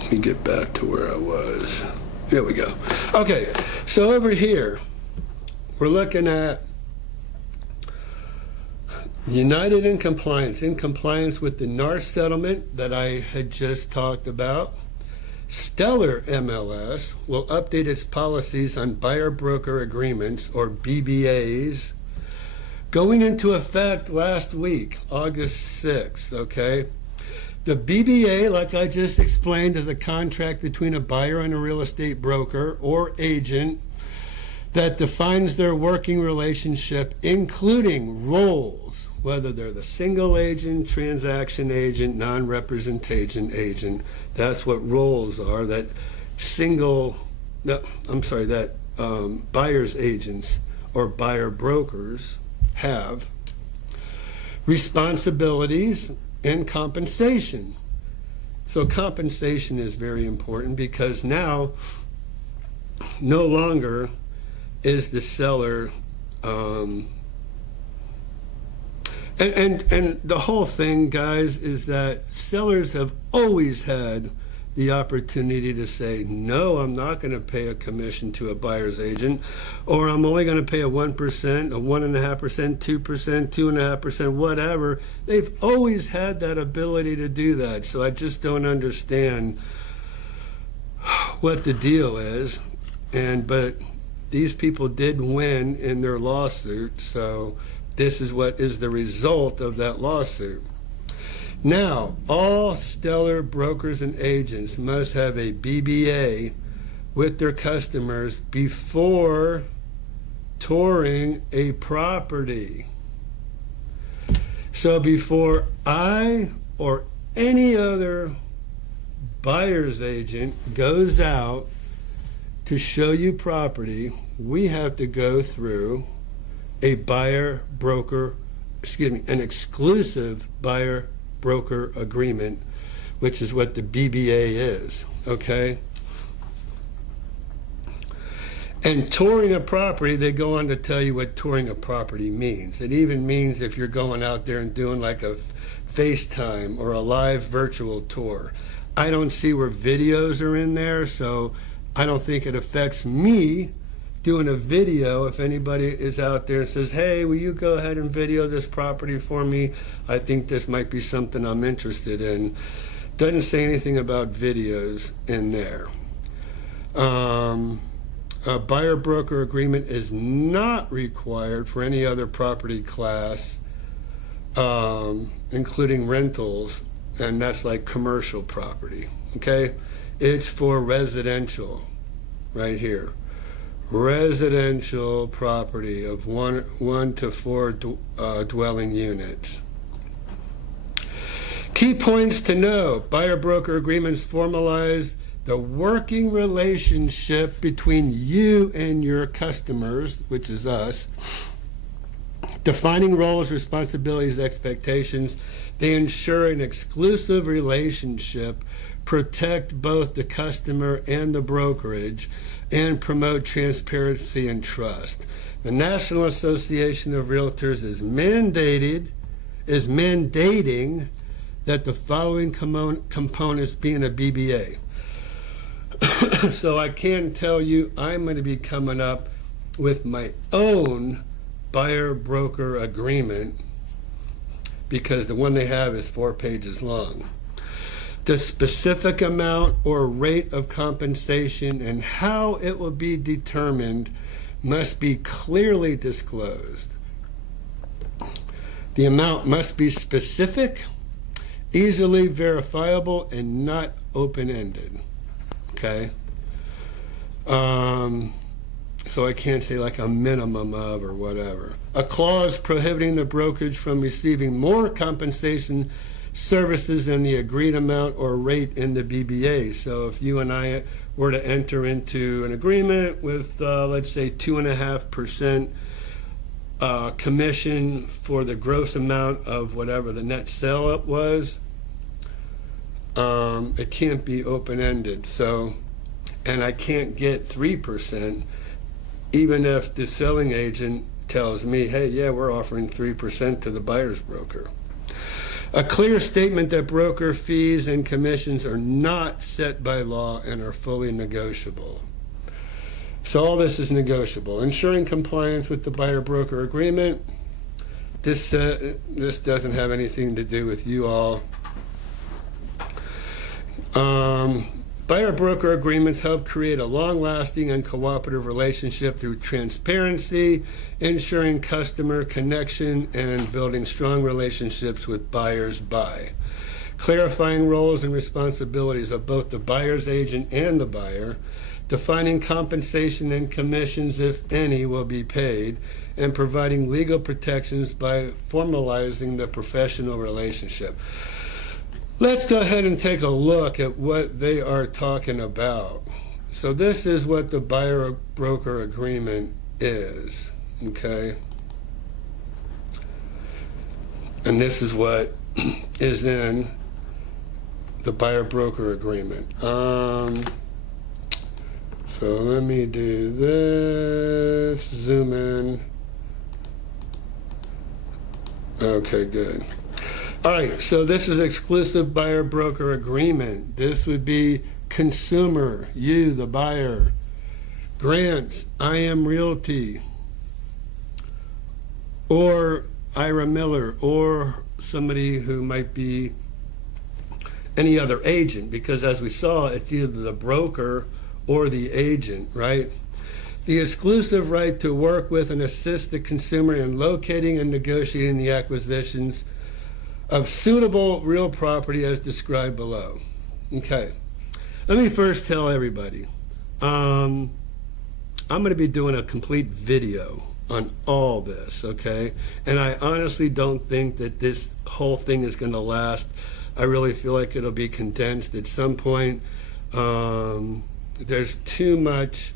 me get back to where I was. Here we go. Okay, so over here, we're looking at united in compliance with the NAR settlement that I had just talked about. Stellar MLS will update its policies on buyer broker agreements, or BBAs, going into effect last week, August 6th, okay? The BBA, like I just explained, is a contract between a buyer and a real estate broker or agent that defines their working relationship, including roles, whether they're the single agent, transaction agent, non-representation agent. That's what roles are that buyer's agents or buyer brokers have. Responsibilities and compensation. So compensation is very important because now no longer is the seller and the whole thing, guys, is that sellers have always had the opportunity to say, no, I'm not going to pay a commission to a buyer's agent, or I'm only going to pay a 1%, a 1.5%, 2%, 2.5%, whatever. They've always had that ability to do that. So I just don't understand what the deal is. But these people did win in their lawsuit, so this is what is the result of that lawsuit. Now, all stellar brokers and agents must have a BBA with their customers before touring a property. So before I or any other buyer's agent goes out to show you property, we have to go through an exclusive buyer-broker agreement, which is what the BBA is, okay? And touring a property, they go on to tell you what touring a property means. It even means if you're going out there and doing like a FaceTime or a live virtual tour. I don't see where videos are in there, so I don't think it affects me doing a video. If anybody is out there and says, hey, will you go ahead and video this property for me? I think this might be something I'm interested in. Doesn't say anything about videos in there. A buyer-broker agreement is not required for any other property class, including rentals, and that's like commercial property, okay? It's for residential, right here. Residential property of one to four dwelling units. Key points to know: buyer-broker agreements formalize the working relationship between you and your customers, which is us, defining roles, responsibilities, expectations. They ensure an exclusive relationship, protect both the customer and the brokerage, and promote transparency and trust. The National Association of Realtors is mandating that the following components be in a BBA. So I can tell you I'm going to be coming up with my own buyer-broker agreement, because the one they have is 4 pages long. The specific amount or rate of compensation and how it will be determined must be clearly disclosed. The amount must be specific, easily verifiable, and not open-ended. Okay? So I can't say like a minimum of or whatever. A clause prohibiting the brokerage from receiving more compensation services than the agreed amount or rate in the BBA. So if you and I were to enter into an agreement with, let's say, 2.5% commission for the gross amount of whatever the net sale up was, it can't be open-ended. So, and I can't get 3%, even if the selling agent tells me, hey, yeah, we're offering 3% to the buyer's broker. A clear statement that broker fees and commissions are not set by law and are fully negotiable. So all this is negotiable. Ensuring compliance with the buyer-broker agreement. This doesn't have anything to do with you all. Buyer-broker agreements help create a long-lasting and cooperative relationship through transparency, ensuring customer connection, and building strong relationships with buyers by clarifying roles and responsibilities of both the buyer's agent and the buyer, defining compensation and commissions, if any, will be paid, and providing legal protections by formalizing the professional relationship. Let's go ahead and take a look at what they are talking about. So this is what the buyer-broker agreement is, okay? And this is what is in the buyer-broker agreement. So let me do this, zoom in. Okay, good. All right, so this is exclusive buyer-broker agreement. This would be consumer, you, the buyer. Grants, I am Realty. Or Ira Miller, or somebody who might be any other agent, because as we saw, it's either the broker or the agent, right? The exclusive right to work with and assist the consumer in locating and negotiating the acquisitions of suitable real property as described below. Okay, let me first tell everybody, I'm going to be doing a complete video on all this, okay? And I honestly don't think that this whole thing is going to last. I really feel like it'll be condensed at some point. There's too much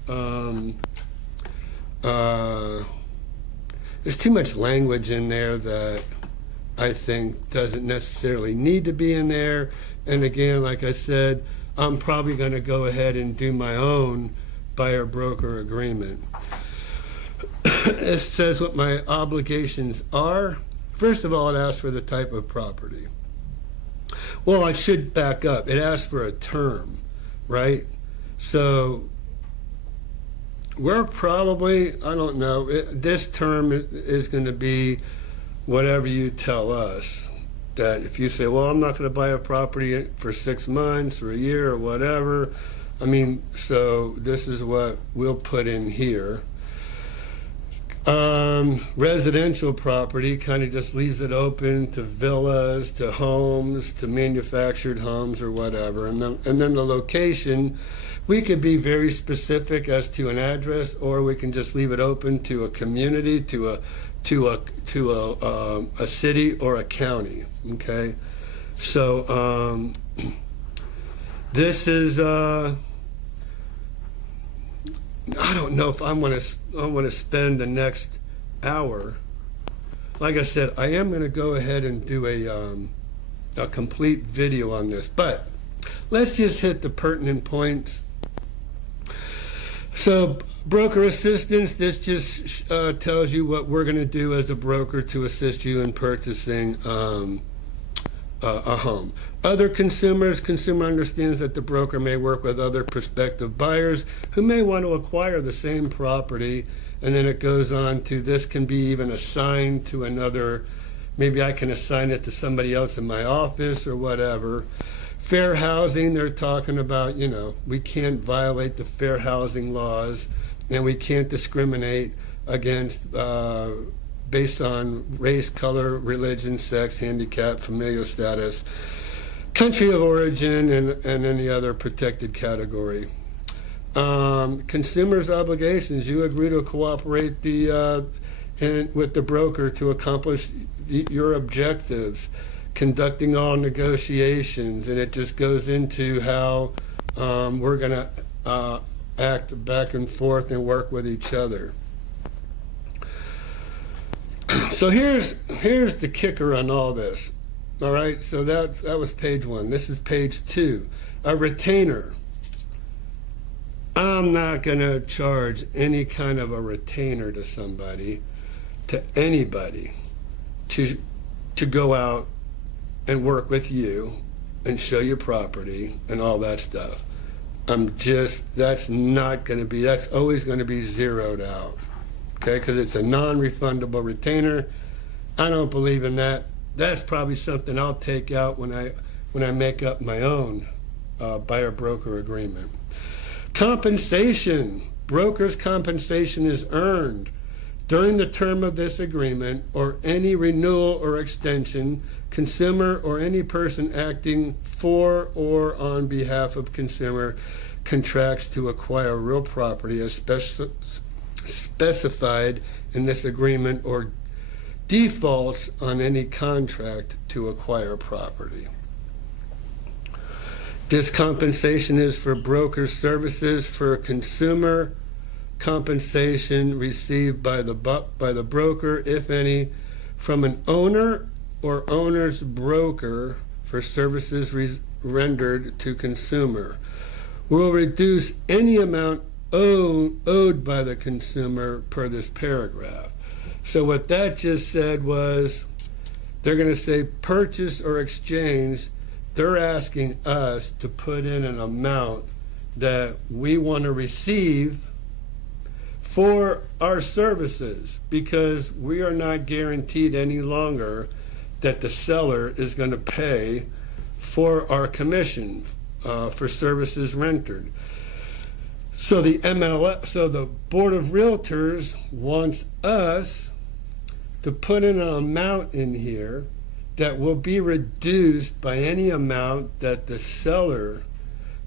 language in there that I think doesn't necessarily need to be in there. And again, like I said, I'm probably going to go ahead and do my own buyer-broker agreement. It says what my obligations are. First of all, it asks for the type of property. Well, I should back up. It asks for a term, right? So we're probably, I don't know, this term is going to be whatever you tell us. That if you say, well, I'm not going to buy a property for 6 months or a year or whatever, I mean, so this is what we'll put in here. Residential property kind of just leaves it open to villas, to homes, to manufactured homes or whatever. And then the location, we could be very specific as to an address, or we can just leave it open to a community, to a city or a county. Okay, so this is I don't know if I want to spend the next hour. Like I said, I am going to go ahead and do a complete video on this, but let's just hit the pertinent points. So, broker assistance, this just tells you what we're going to do as a broker to assist you in purchasing a home. Other consumers, consumer understands that the broker may work with other prospective buyers who may want to acquire the same property, and then it goes on to this can be even assigned to another, maybe I can assign it to somebody else in my office or whatever. Fair housing, they're talking about, you know, we can't violate the fair housing laws, and we can't discriminate against based on race, color, religion, sex, handicap, familial status, country of origin, and any other protected category. Consumers' obligations, you agree to cooperate with the broker to accomplish your objectives, conducting all negotiations, and it just goes into how we're going to act back and forth and work with each other. So here's the kicker on all this. All right, so that was page 1. This is page 2. A retainer. I'm not going to charge any kind of a retainer to somebody, to anybody, to go out and work with you and show you property and all that stuff. That's always going to be zeroed out. Okay, because it's a non-refundable retainer. I don't believe in that. That's probably something I'll take out when I make up my own buyer-broker agreement. Compensation. Broker's compensation is earned during the term of this agreement or any renewal or extension. Consumer or any person acting for or on behalf of consumer contracts to acquire real property as specified in this agreement or defaults on any contract to acquire property. This compensation is for broker services. For consumer compensation received by the broker, if any, from an owner or owner's broker for services rendered to consumer, will reduce any amount owed by the consumer per this paragraph. So what that just said was they're going to say purchase or exchange. They're asking us to put in an amount that we want to receive for our services, because we are not guaranteed any longer that the seller is going to pay for our commission for services rendered. So the Board of Realtors wants us to put in an amount in here that will be reduced by any amount that the seller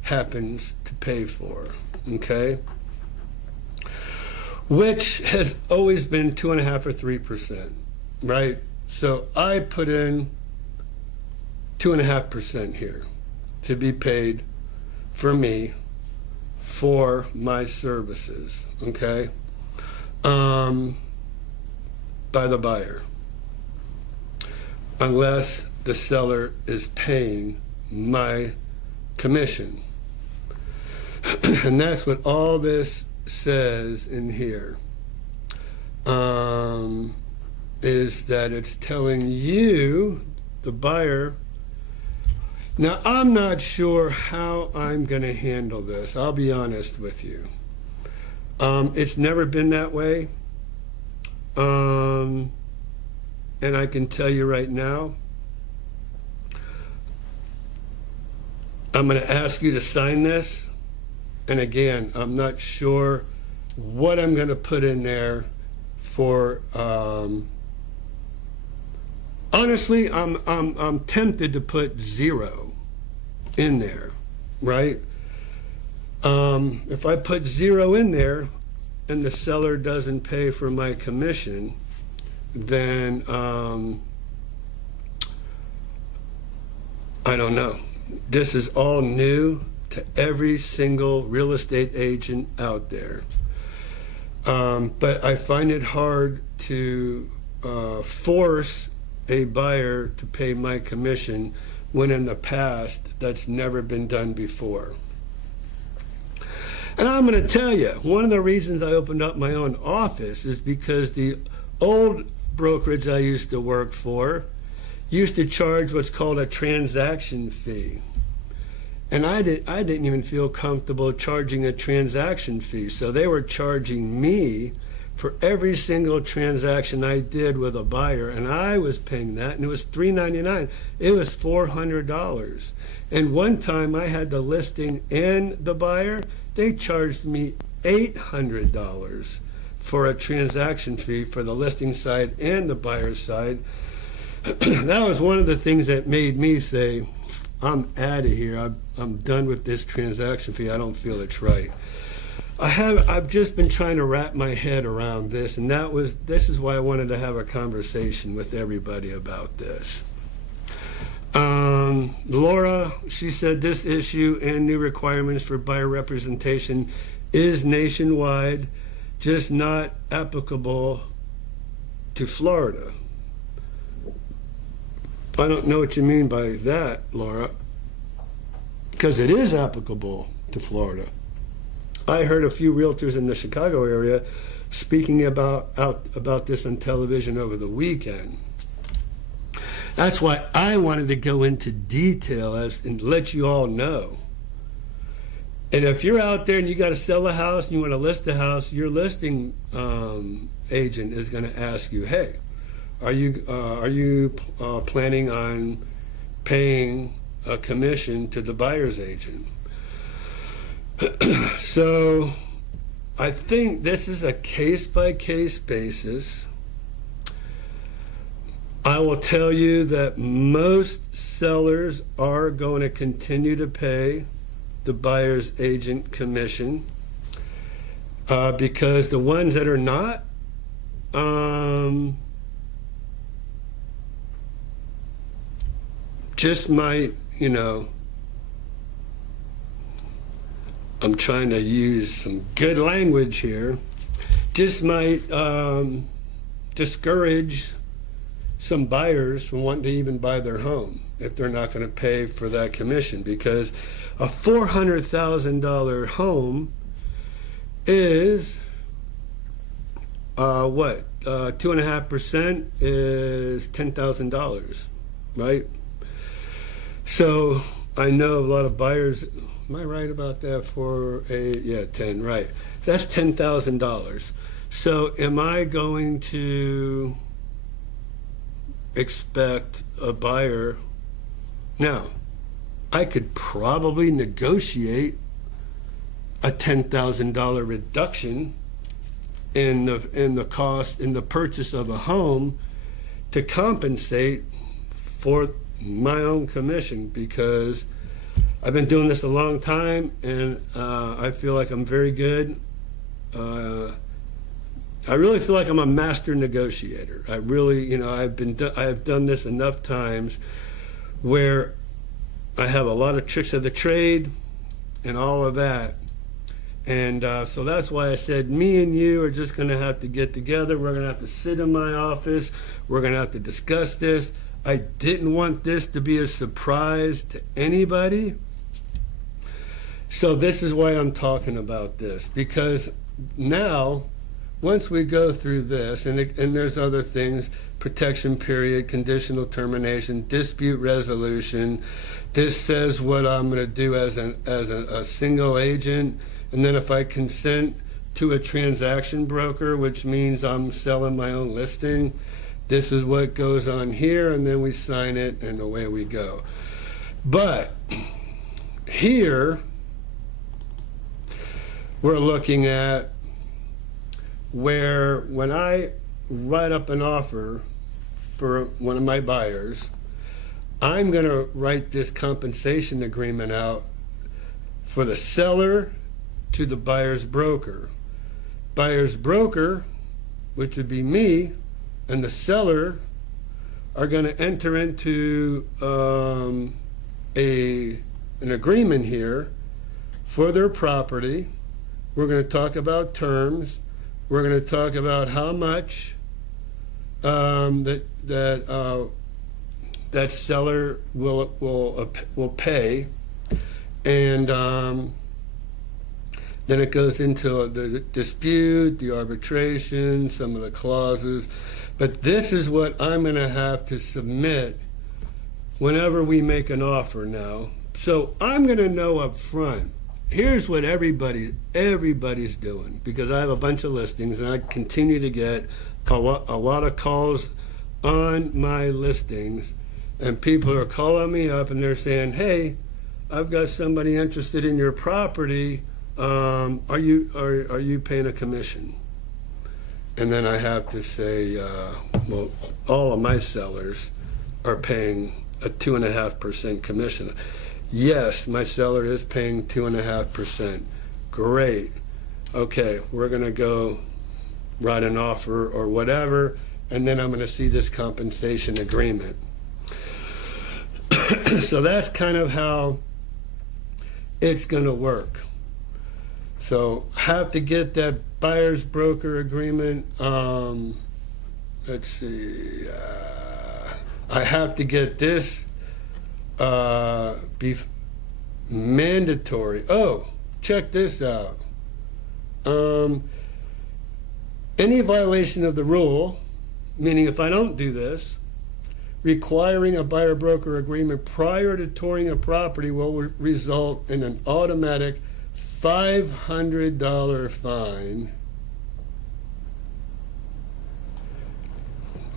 happens to pay for, okay? Which has always been 2.5% or 3%, right? So I put in 2.5% here to be paid for me for my services, okay? By the buyer, unless the seller is paying my commission. And that's what all this says in here, is that it's telling you, the buyer. Now, I'm not sure how I'm going to handle this. I'll be honest with you. It's never been that way. And I can tell you right now, I'm going to ask you to sign this. And again, I'm not sure what I'm going to put in there for. Honestly, I'm tempted to put 0 in there, right? If I put 0 in there and the seller doesn't pay for my commission, then I don't know. This is all new to every single real estate agent out there. But I find it hard to force a buyer to pay my commission when in the past that's never been done before. And I'm going to tell you, one of the reasons I opened up my own office is because the old brokerage I used to work for used to charge what's called a transaction fee. And I didn't even feel comfortable charging a transaction fee. So they were charging me for every single transaction I did with a buyer, and I was paying that, and it was $399. It was $400. And one time I had the listing and the buyer, they charged me $800 for a transaction fee for the listing side and the buyer side. That was one of the things that made me say, I'm out of here. I'm done with this transaction fee. I don't feel it's right. I've just been trying to wrap my head around this, and this is why I wanted to have a conversation with everybody about this. Laura, she said this issue and new requirements for buyer representation is nationwide, just not applicable to Florida. I don't know what you mean by that, Laura, because it is applicable to Florida. I heard a few realtors in the Chicago area speaking about this on television over the weekend. That's why I wanted to go into detail and let you all know. And if you're out there and you got to sell a house and you want to list a house, your listing agent is going to ask you, hey, are you planning on paying a commission to the buyer's agent? So I think this is a case-by-case basis. I will tell you that most sellers are going to continue to pay the buyer's agent commission because the ones that are not, just might, I'm trying to use some good language here, just might discourage some buyers from wanting to even buy their home if they're not going to pay for that commission, because a $400,000 home is 2.5% is $10,000, right? So I know a lot of buyers. Am I right about that? 10, right? That's $10,000. So am I going to expect a buyer? Now, I could probably negotiate a $10,000 reduction in the cost in the purchase of a home to compensate for my own commission, because I've been doing this a long time, and I feel like I'm very good. I really feel like I'm a master negotiator. I really, I've done this enough times where I have a lot of tricks of the trade and all of that. And so that's why I said me and you are just going to have to get together. We're going to have to sit in my office. We're going to have to discuss this. I didn't want this to be a surprise to anybody. So this is why I'm talking about this, because now, once we go through this, and there's other things, protection period, conditional termination, dispute resolution, this says what I'm going to do as a single agent. And then if I consent to a transaction broker, which means I'm selling my own listing, this is what goes on here, and then we sign it, and away we go. But here, we're looking at where when I write up an offer for one of my buyers, I'm going to write this compensation agreement out for the seller to the buyer's broker. Buyer's broker, which would be me, and the seller are going to enter into an agreement here for their property. We're going to talk about terms. We're going to talk about how much that seller will pay, and then it goes into the dispute, the arbitration, some of the clauses. But this is what I'm going to have to submit whenever we make an offer now. So I'm going to know up front, here's what everybody's doing, because I have a bunch of listings and I continue to get a lot of calls on my listings, and people are calling me up and they're saying, hey, I've got somebody interested in your property. Are you paying a commission? And then I have to say, well, all of my sellers are paying a 2.5% commission. Yes, my seller is paying 2.5%. Great. Okay, we're going to go write an offer or whatever, and then I'm going to see this compensation agreement. So that's kind of how it's going to work. So have to get that buyer's broker agreement. Let's see. I have to get this be mandatory. Oh, check this out. Any violation of the rule, meaning if I don't do this, requiring a buyer broker agreement prior to touring a property will result in an automatic $500 fine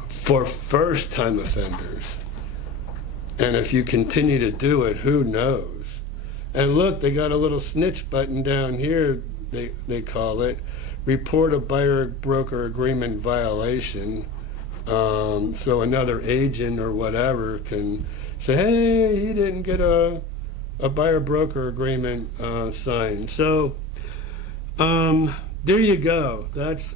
for first-time offenders. And if you continue to do it, who knows? And look, they got a little snitch button down here, they call it. Report a buyer broker agreement violation. So another agent or whatever can say, hey, he didn't get a buyer broker agreement signed. So there you go. That's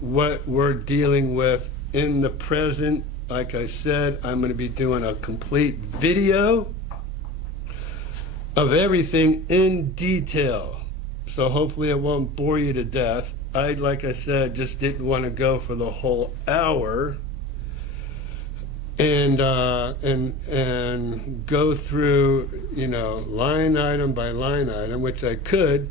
what we're dealing with in the present. Like I said, I'm going to be doing a complete video of everything in detail. So hopefully it won't bore you to death. Like I said, just didn't want to go for the whole hour and go through, line item by line item, which I could,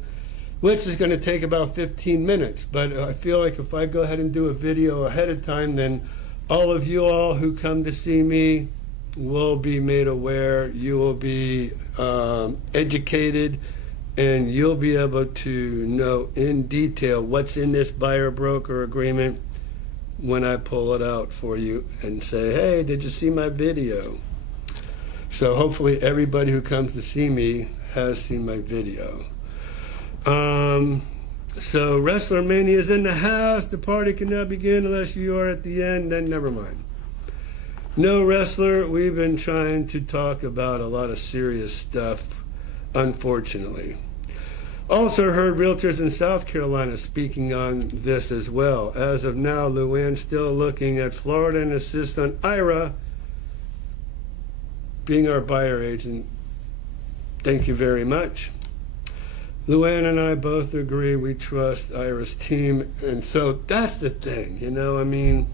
which is going to take about 15 minutes. But I feel like if I go ahead and do a video ahead of time, then all of you all who come to see me will be made aware, you will be educated, and you'll be able to know in detail what's in this buyer-broker agreement when I pull it out for you and say, hey, did you see my video? So hopefully everybody who comes to see me has seen my video. So Wrestler Mania is in the house. The party can now begin unless you are at the end, then never mind. No, Wrestler, we've been trying to talk about a lot of serious stuff, unfortunately. Also heard realtors in South Carolina speaking on this as well. As of now, Luann's still looking at Florida and insists on Ira being our buyer agent. Thank you very much. Luann and I both agree we trust Ira's team, and so that's the thing, you know, I mean,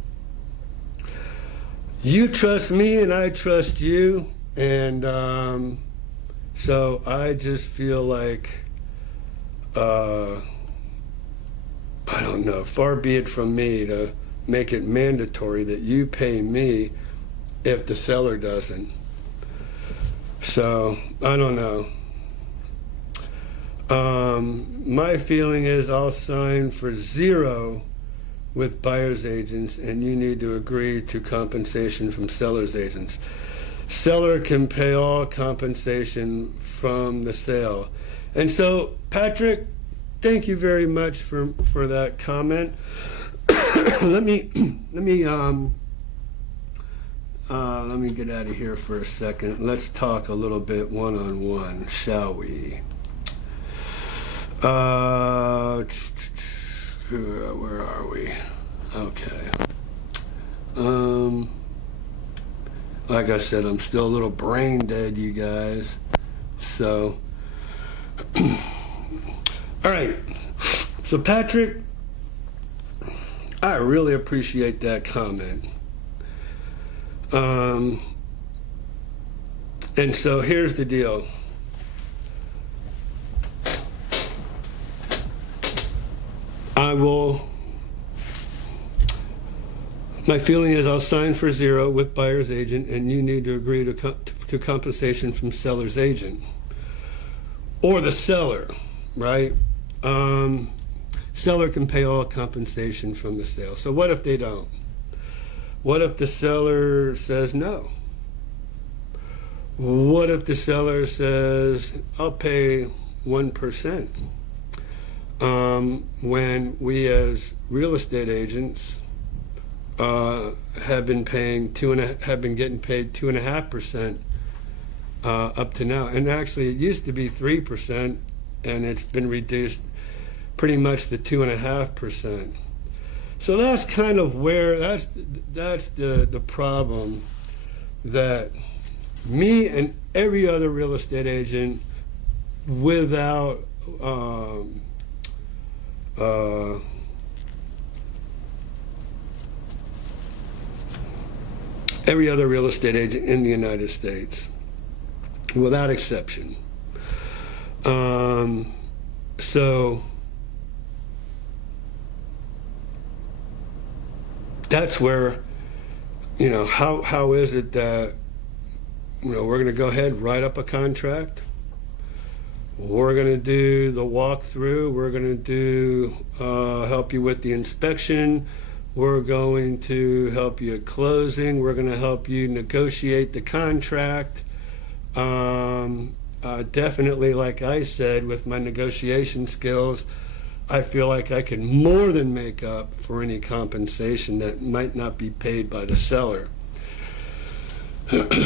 you trust me and I trust you, and so I just feel like, I don't know, far be it from me to make it mandatory that you pay me if the seller doesn't. So, I don't know. My feeling is I'll sign for 0 with buyer's agents, and you need to agree to compensation from seller's agents. Seller can pay all compensation from the sale. And so, Patrick, thank you very much for that comment. Let me get out of here for a second. Let's talk a little bit one-on-one, shall we? Where are we? Okay. Like I said, I'm still a little brain dead, you guys. So, all right. So, Patrick, I really appreciate that comment. And so here's the deal. My feeling is I'll sign for 0 with buyer's agent, and you need to agree to compensation from seller's agent. Or the seller, right? Seller can pay all compensation from the sale. So what if they don't? What if the seller says no? What if the seller says, I'll pay 1%? When we as real estate agents have been getting paid 2.5% up to now, and actually it used to be 3%, and it's been reduced pretty much to 2.5%. So that's kind of where that's the problem that me and every other real estate agent without every other real estate agent in the United States, without exception. So that's where, you know, how is it that, you know, we're going to go ahead, write up a contract, we're going to do the walkthrough, we're going to do help you with the inspection, we're going to help you at closing, we're going to help you negotiate the contract. Definitely, like I said, with my negotiation skills, I feel like I can more than make up for any compensation that might not be paid by the seller.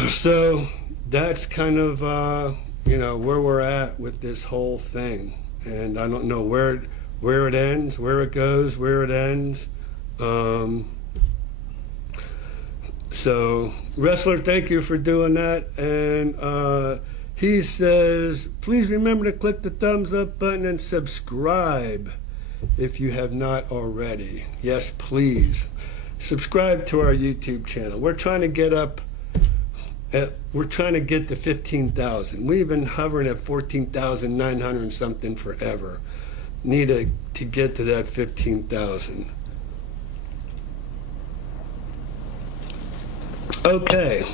So that's kind of you know, where we're at with this whole thing, and I don't know where it ends, where it goes, where it ends. So Wrestler, thank you for doing that. And he says, please remember to click the thumbs up button and subscribe if you have not already. Yes, please subscribe to our YouTube channel. We're trying to get to 15,000. We've been hovering at 14,900 and something forever. need to get to that 15,000. Okay.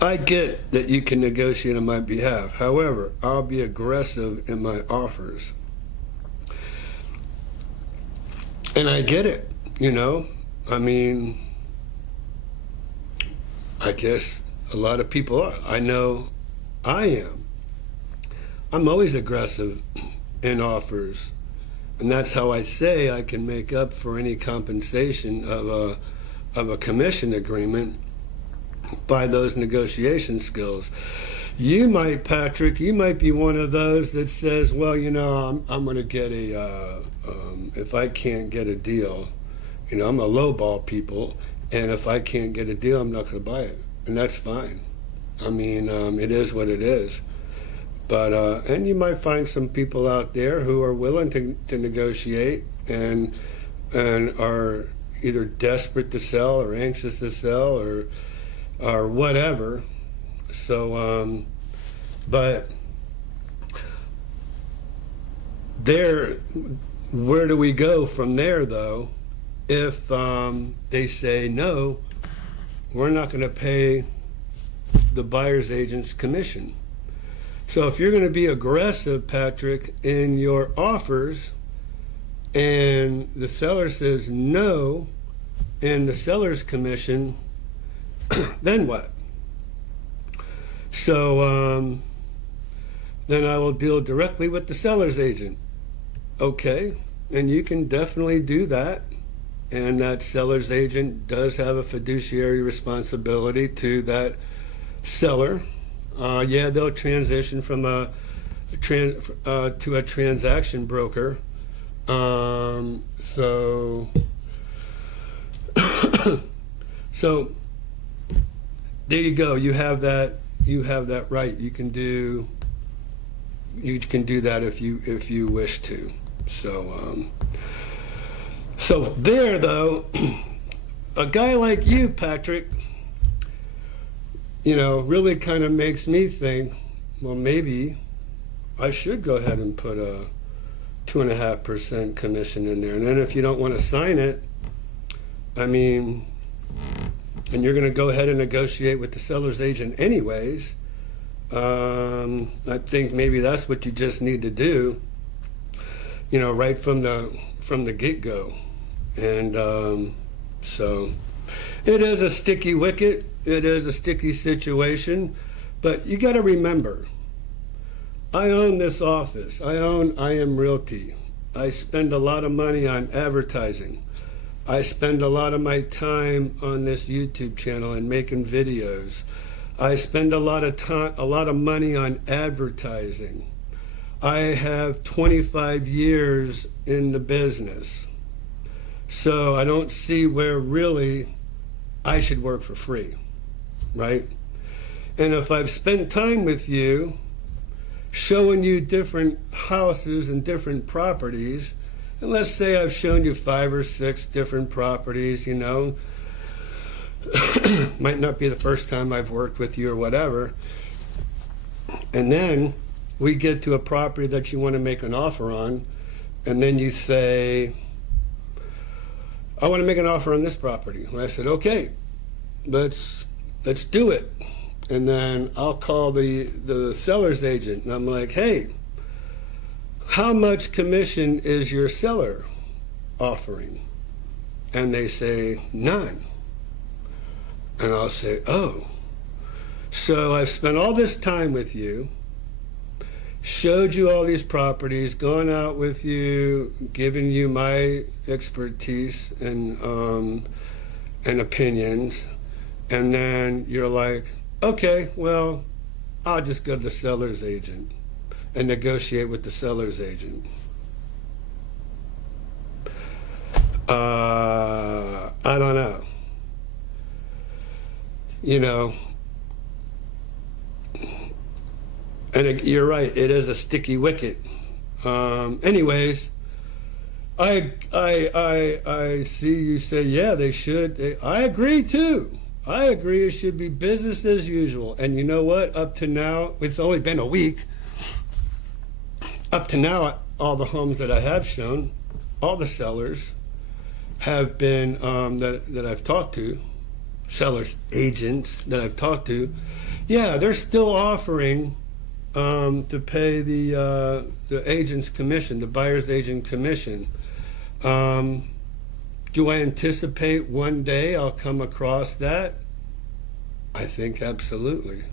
I get that you can negotiate on my behalf. However, I'll be aggressive in my offers. And I get it, you know? I mean, I guess a lot of people are. I know I am. I'm always aggressive in offers. And that's how I say I can make up for any compensation of a commission agreement by those negotiation skills. You might, Patrick, you might be one of those that says, well, you know, I'm going to get if I can't get a deal, you know, I'm a lowball people, and if I can't get a deal, I'm not going to buy it. And that's fine. I mean, it is what it is. But, and you might find some people out there who are willing to negotiate and are either desperate to sell or anxious to sell or whatever. So, but where do we go from there, though, if they say, no, we're not going to pay the buyer's agent's commission? So if you're going to be aggressive, Patrick, in your offers, and the seller says no, and the seller's commission, then what? So then I will deal directly with the seller's agent. Okay, and you can definitely do that. And that seller's agent does have a fiduciary responsibility to that seller. Yeah, they'll transition from to a transaction broker. So there you go. You have that right. You can do that if you wish to. So there, though, a guy like you, Patrick, you know, really kind of makes me think, well, maybe I should go ahead and put a 2.5% commission in there. And then if you don't want to sign it, I mean, and you're going to go ahead and negotiate with the seller's agent anyways, I think maybe that's what you just need to do, you know, right from the get-go. And so it is a sticky wicket. It is a sticky situation. But you got to remember, I own this office. I am Realty. I spend a lot of money on advertising. I spend a lot of my time on this YouTube channel and making videos. I spend a lot of money on advertising. I have 25 years in the business. So I don't see where really I should work for free, right? And if I've spent time with you, showing you different houses and different properties, and let's say I've shown you 5 or 6 different properties, you know, might not be the first time I've worked with you or whatever, and then we get to a property that you want to make an offer on, and then you say, I want to make an offer on this property. And I said, okay, let's do it. And then I'll call the seller's agent, and I'm like, hey, how much commission is your seller offering? And they say, none. And I'll say, oh, so I've spent all this time with you, showed you all these properties, gone out with you, given you my expertise and opinions, and then you're like, okay, well, I'll just go to the seller's agent and negotiate with the seller's agent. I don't know. You know, and you're right, it is a sticky wicket. Anyways, I see you say, yeah, they should. I agree too. I agree it should be business as usual. And you know what? Up to now, it's only been a week. up to now, all the homes that I have shown, all the sellers have been that I've talked to, sellers agents that I've talked to, yeah, they're still offering to pay the agent's commission, the buyer's agent commission. Do I anticipate one day I'll come across that? I think absolutely.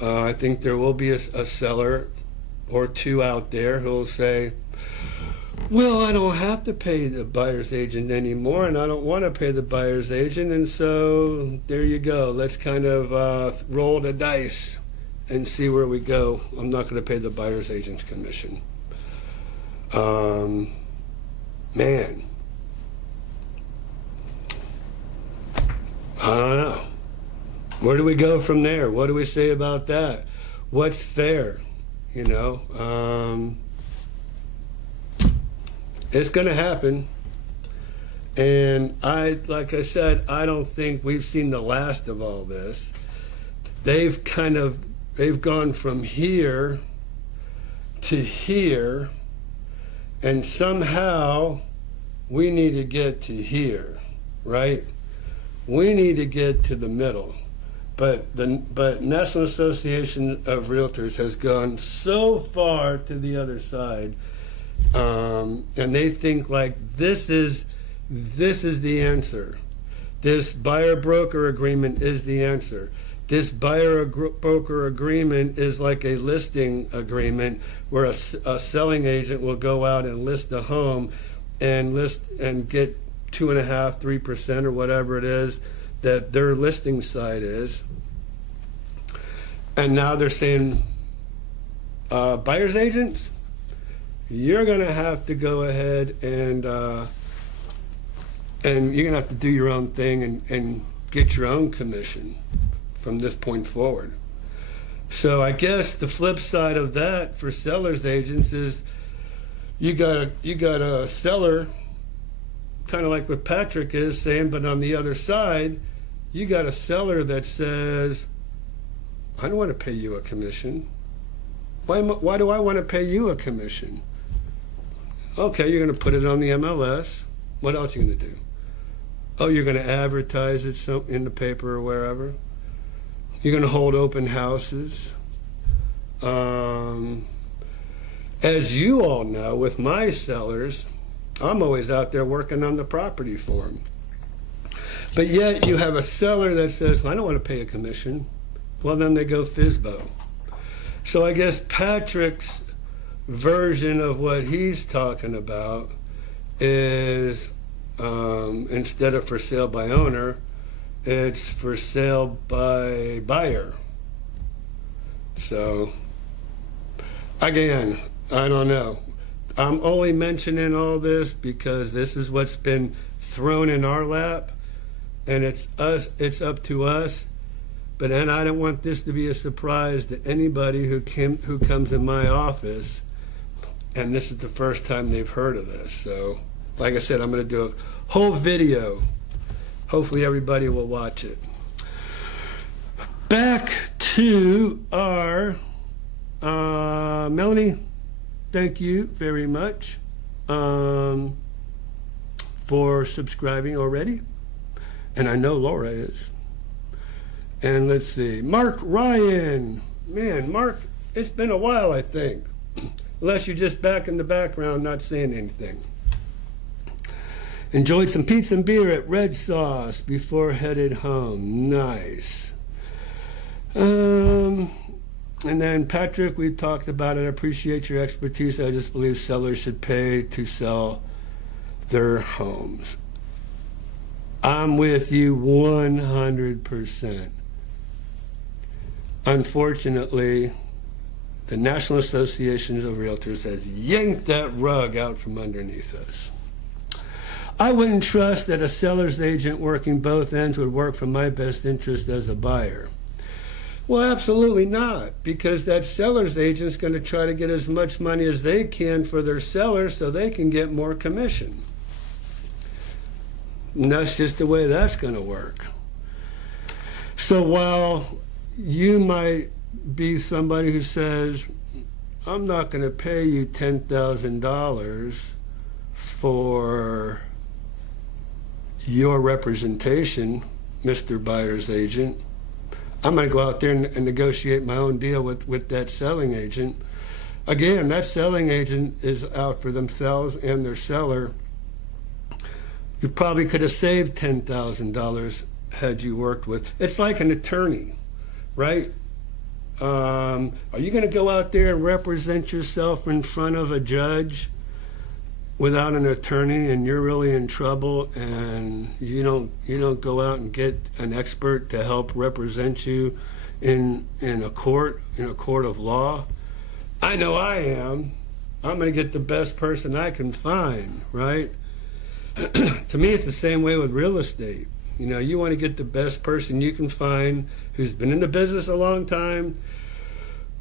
I think there will be a seller or two out there who'll say, well, I don't have to pay the buyer's agent anymore, and I don't want to pay the buyer's agent, and so there you go. Let's kind of roll the dice and see where we go. I'm not going to pay the buyer's agent's commission. Man, I don't know. Where do we go from there? What do we say about that? What's fair? You know, it's going to happen. And like I said, I don't think we've seen the last of all this. They've gone from here to here, and somehow we need to get to here, right? We need to get to the middle. But National Association of Realtors has gone so far to the other side, and they think like this is the answer. This buyer-broker agreement is the answer. This buyer-broker agreement is like a listing agreement where a selling agent will go out and list a home and get 2.5%, 3% or whatever it is that their listing site is. And now they're saying, buyer's agents, you're going to have to go ahead and you're going to have to do your own thing and get your own commission from this point forward. So I guess the flip side of that for sellers agents is you got a seller, kind of like what Patrick is saying, but on the other side, you got a seller that says, I don't want to pay you a commission. Why do I want to pay you a commission? Okay, you're going to put it on the MLS. What else are you going to do? Oh, you're going to advertise it in the paper or wherever. You're going to hold open houses. As you all know, with my sellers, I'm always out there working on the property for them. But yet you have a seller that says, I don't want to pay a commission. Well, then they go FSBO. So I guess Patrick's version of what he's talking about is instead of for sale by owner, it's for sale by buyer. So again, I don't know. I'm only mentioning all this because this is what's been thrown in our lap, and it's up to us. But then I don't want this to be a surprise to anybody who comes in my office, and this is the first time they've heard of this. So, like I said, I'm going to do a whole video. Hopefully everybody will watch it. Back to our Melanie. Thank you very much for subscribing already. And I know Laura is. And let's see, Mark Ryan. Man, Mark, it's been a while, I think. Unless you're just back in the background not saying anything. Enjoyed some pizza and beer at Red Sauce before headed home. Nice. And then Patrick, we talked about it. I appreciate your expertise. I just believe sellers should pay to sell their homes. I'm with you 100%. Unfortunately, the National Association of Realtors has yanked that rug out from underneath us. I wouldn't trust that a seller's agent working both ends would work for my best interest as a buyer. Well, absolutely not, because that seller's agent is going to try to get as much money as they can for their seller so they can get more commission. And that's just the way that's going to work. So while you might be somebody who says, I'm not going to pay you $10,000 for your representation, Mr. Buyer's agent. I'm going to go out there and negotiate my own deal with that selling agent. Again, that selling agent is out for themselves and their seller. You probably could have saved $10,000 had you worked with. It's like an attorney, right? Are you going to go out there and represent yourself in front of a judge without an attorney, and you're really in trouble, and you don't go out and get an expert to help represent you in a court of law? I know I am. I'm going to get the best person I can find, right? To me, it's the same way with real estate. You want to get the best person you can find who's been in the business a long time,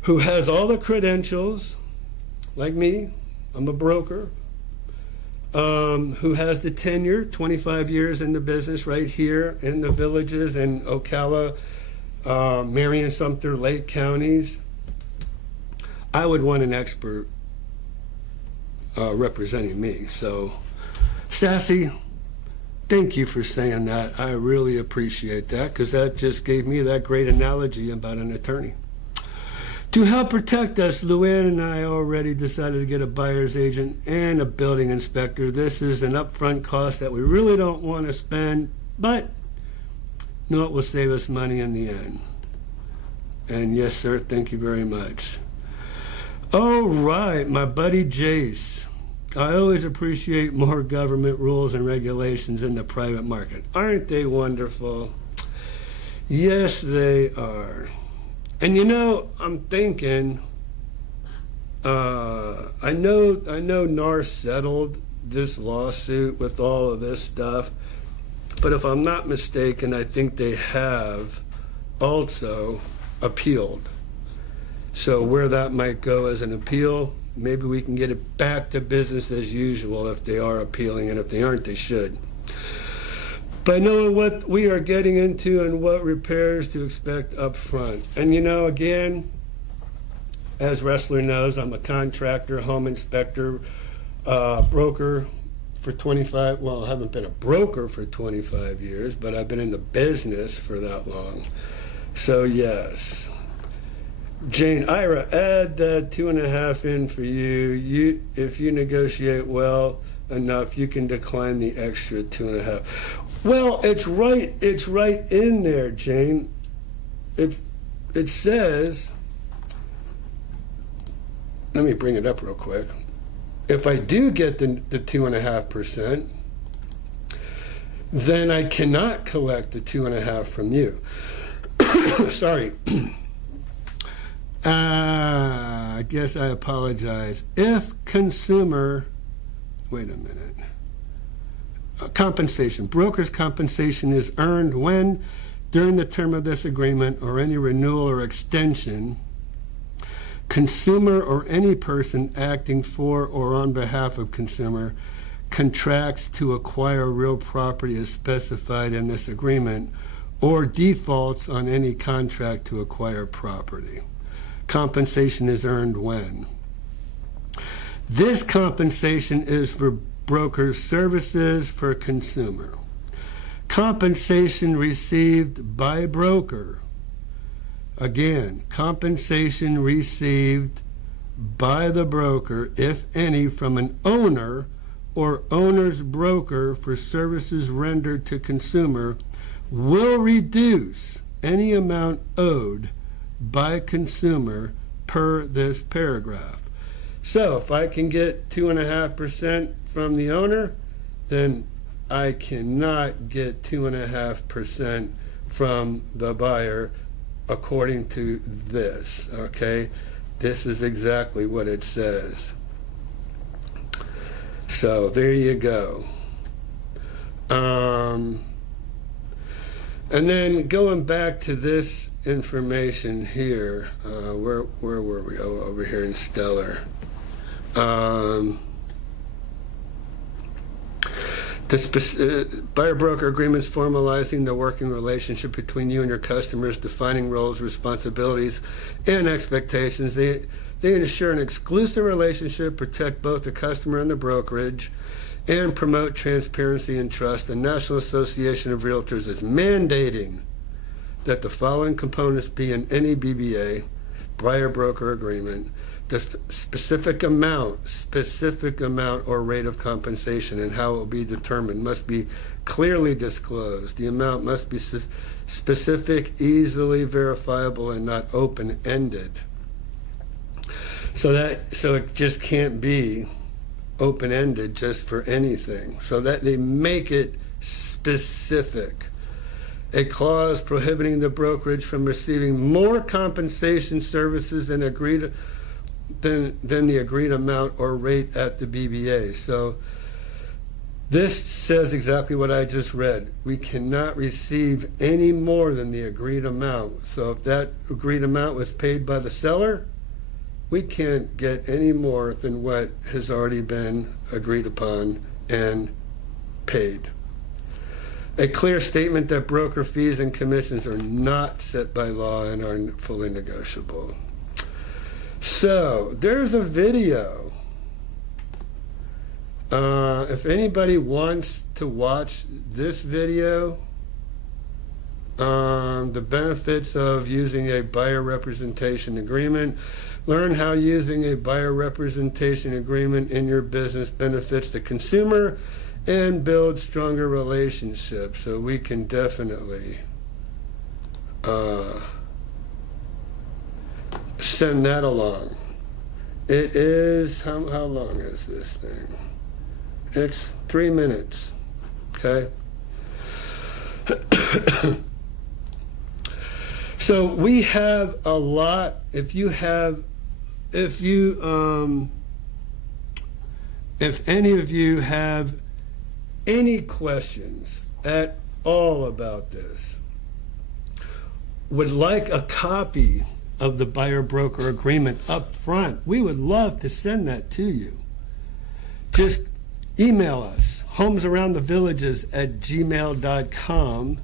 who has all the credentials, like me, I'm a broker, who has the tenure, 25 years in the business right here in the villages in Ocala, Marion, Sumter, Lake counties. I would want an expert representing me. So, Sassy, thank you for saying that. I really appreciate that, because that just gave me that great analogy about an attorney. To help protect us, Luann and I already decided to get a buyer's agent and a building inspector. This is an upfront cost that we really don't want to spend, but no, it will save us money in the end. And yes, sir, thank you very much. All right, my buddy Jace. I always appreciate more government rules and regulations in the private market. Aren't they wonderful? Yes, they are. And I'm thinking, I know NAR settled this lawsuit with all of this stuff, but if I'm not mistaken, I think they have also appealed. So where that might go as an appeal, maybe we can get it back to business as usual if they are appealing, and if they aren't, they should. By knowing what we are getting into and what repairs to expect up front. And again, as Wrestler knows, I'm a contractor, home inspector, broker for 25, well, I haven't been a broker for 25 years, but I've been in the business for that long. So yes. Jane, Ira, add that 2.5 in for you. If you negotiate well enough, you can decline the extra 2.5. Well, it's right in there, Jane. It says, let me bring it up real quick. If I do get the 2.5%, then I cannot collect the 2.5 from you. Sorry. I guess I apologize. If consumer, wait a minute. Compensation. Broker's compensation is earned when, during the term of this agreement or any renewal or extension, consumer or any person acting for or on behalf of consumer contracts to acquire real property as specified in this agreement or defaults on any contract to acquire property. Compensation is earned when. This compensation is for broker services for consumer. Compensation received by broker. Again, compensation received by the broker, if any, from an owner or owner's broker for services rendered to consumer will reduce any amount owed by consumer per this paragraph. So if I can get 2.5% from the owner, then I cannot get 2.5% from the buyer according to this, okay? This is exactly what it says. So there you go. And then going back to this information here, where were we? Oh, over here in Stellar. Buyer-broker agreements formalizing the working relationship between you and your customers, defining roles, responsibilities, and expectations. They ensure an exclusive relationship, protect both the customer and the brokerage, and promote transparency and trust. The National Association of Realtors is mandating that the following components be in any BBA, buyer broker agreement. The specific amount or rate of compensation and how it will be determined must be clearly disclosed. The amount must be specific, easily verifiable, and not open-ended. So it just can't be open-ended just for anything. So that they make it specific. A clause prohibiting the brokerage from receiving more compensation services than the agreed amount or rate at the BBA. So this says exactly what I just read. We cannot receive any more than the agreed amount. So if that agreed amount was paid by the seller, we can't get any more than what has already been agreed upon and paid. A clear statement that broker fees and commissions are not set by law and are fully negotiable. So there's a video. If anybody wants to watch this video, the benefits of using a buyer representation agreement, learn how using a buyer representation agreement in your business benefits the consumer and build stronger relationships. So we can definitely send that along. It is, how long is this thing? It's 3 minutes, okay? So we have a lot. If any of you have any questions at all about this, would like a copy of the buyer broker agreement up front, we would love to send that to you. Just email us, homesaroundthevillages@gmail.com.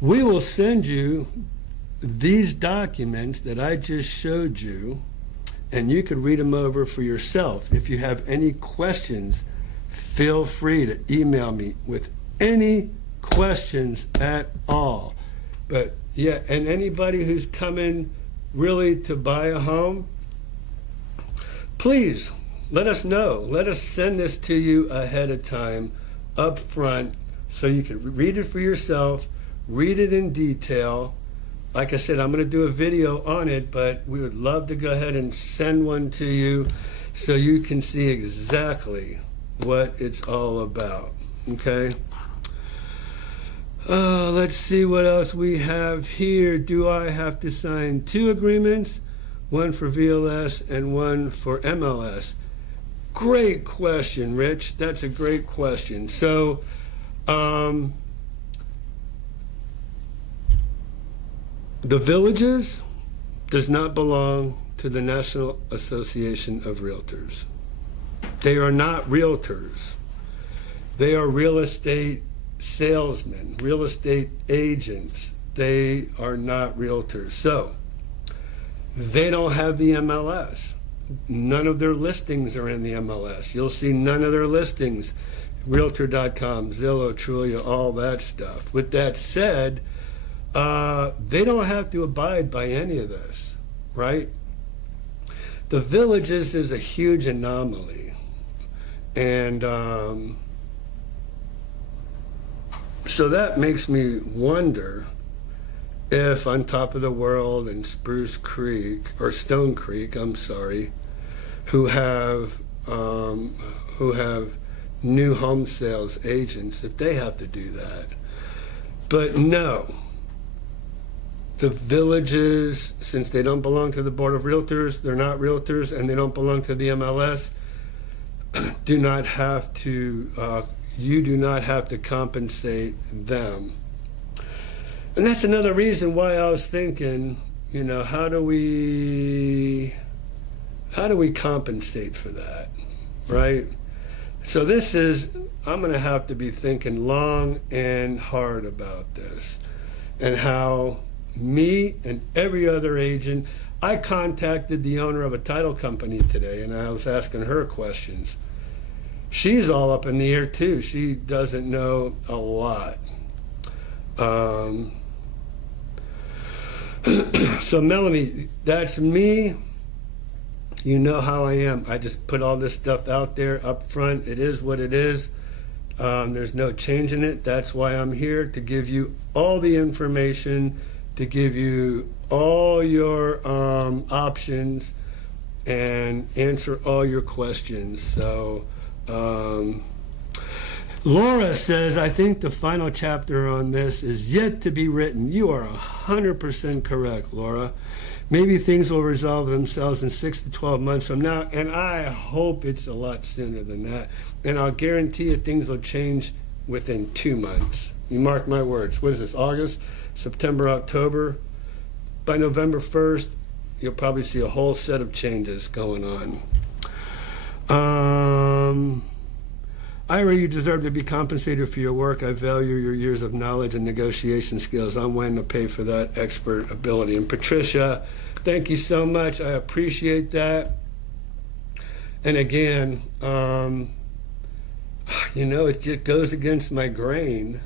We will send you these documents that I just showed you, and you could read them over for yourself. If you have any questions, feel free to email me with any questions at all. But yeah, and anybody who's coming really to buy a home, please let us know. Let us send this to you ahead of time, up front, so you can read it for yourself, read it in detail. Like I said, I'm going to do a video on it, but we would love to go ahead and send one to you so you can see exactly what it's all about. Okay? Let's see what else we have here. Do I have to sign 2 agreements? One for VLS and one for MLS. Great question, Rich. That's a great question. So, the Villages does not belong to the National Association of Realtors. They are not realtors. They are real estate salesmen, real estate agents. They are not realtors. So they don't have the MLS. None of their listings are in the MLS. You'll see none of their listings. Realtor.com, Zillow, Trulia, all that stuff. With that said, they don't have to abide by any of this, right? The Villages is a huge anomaly. And so that makes me wonder if On Top of the World and Spruce Creek, or Stone Creek, I'm sorry, who have new home sales agents, if they have to do that. But no. The Villages, since they don't belong to the Board of Realtors, they're not realtors, and they don't belong to the MLS, do not have to, you do not have to compensate them. And that's another reason why I was thinking, you know, how do we compensate for that, right? So this is, I'm going to have to be thinking long and hard about this, and how me and every other agent. I contacted the owner of a title company today, and I was asking her questions. She's all up in the air too. She doesn't know a lot. So Melanie, that's me. You know how I am. I just put all this stuff out there up front. It is what it is. There's no changing it. That's why I'm here, to give you all the information, to give you all your options, and answer all your questions. So Laura says, I think the final chapter on this is yet to be written. You are 100% correct, Laura. Maybe things will resolve themselves in 6 to 12 months from now, and I hope it's a lot sooner than that. And I'll guarantee you things will change within 2 months. You mark my words. What is this, August, September, October? By November 1st, you'll probably see a whole set of changes going on. Ira, you deserve to be compensated for your work. I value your years of knowledge and negotiation skills. I'm willing to pay for that expert ability. And Patricia, thank you so much. I appreciate that. And again, it just goes against my grain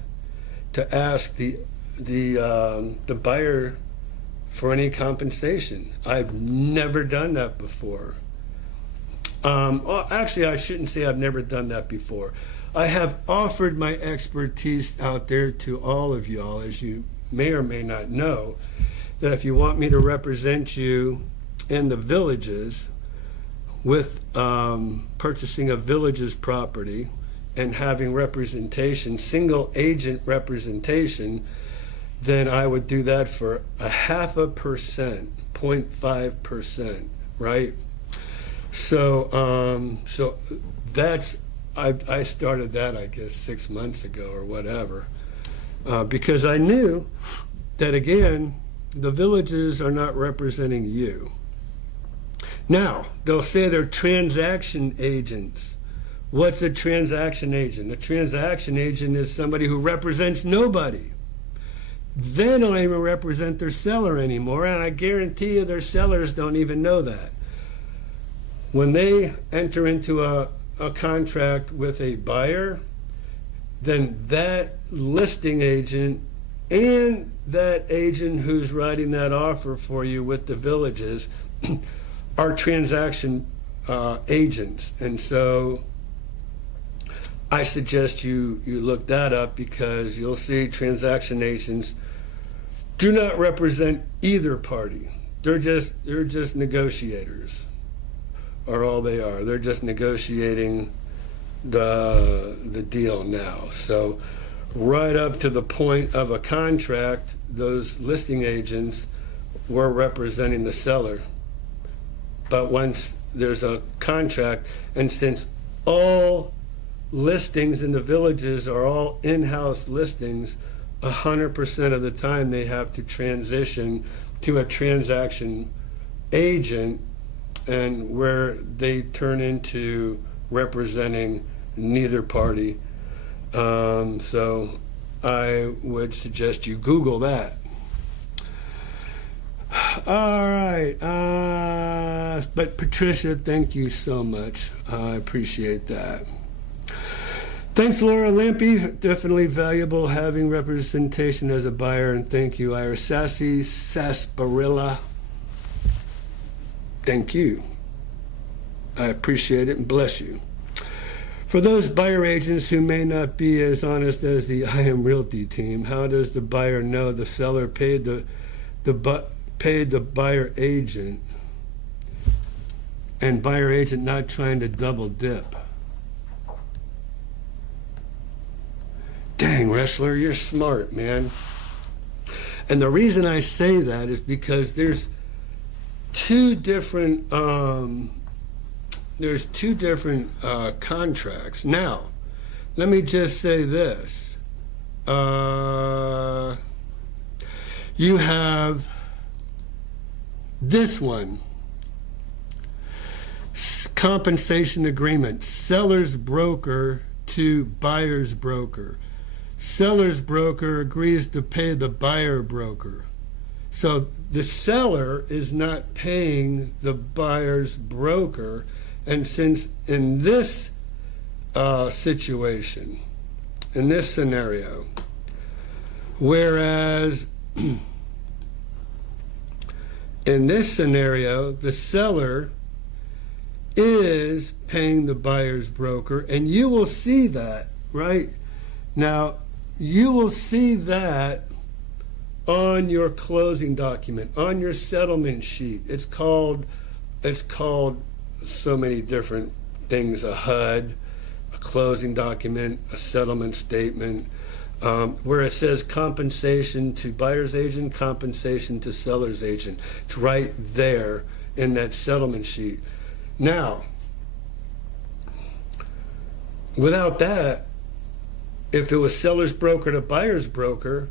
to ask the buyer for any compensation. I've never done that before. Actually, I shouldn't say I've never done that before. I have offered my expertise out there to all of y'all, as you may or may not know, that if you want me to represent you in the villages with purchasing a village's property and having representation, single agent representation, then I would do that for 0.5%, 0.5%, right? So that's, I started that, I guess, 6 months ago or whatever, because I knew that, again, the villages are not representing you. Now, they'll say they're transaction agents. What's a transaction agent? A transaction agent is somebody who represents nobody. They don't even represent their seller anymore, and I guarantee you their sellers don't even know that. When they enter into a contract with a buyer, then that listing agent and that agent who's writing that offer for you with the villages are transaction agents. And so I suggest you look that up, because you'll see transaction agents do not represent either party. They're just negotiators. Are all they are. They're just negotiating the deal now. So right up to the point of a contract, those listing agents were representing the seller. But once there's a contract, and since all listings in the villages are all in-house listings, 100% of the time they have to transition to a transaction agent, and where they turn into representing neither party. So I would suggest you Google that. All right. But Patricia, thank you so much. I appreciate that. Thanks, Laura Lampy. Definitely valuable having representation as a buyer. And thank you, Ira Sassy Sarsaparilla. Thank you. I appreciate it and bless you. For those buyer agents who may not be as honest as the I Am Realty team, how does the buyer know the seller paid the buyer agent, and buyer agent not trying to double dip? Dang, wrestler, you're smart, man. And the reason I say that is because there's two different contracts. Now, let me just say this. You have this one. Compensation agreement. Seller's broker to buyer's broker. Seller's broker agrees to pay the buyer broker. So the seller is not paying the buyer's broker. And since in this situation, in this scenario, whereas in this scenario, the seller is paying the buyer's broker, and you will see that, right? Now, you will see that on your closing document, on your settlement sheet. It's called so many different things: a HUD, a closing document, a settlement statement, where it says compensation to buyer's agent, compensation to seller's agent. It's right there in that settlement sheet. Now, without that, if it was seller's broker to buyer's broker,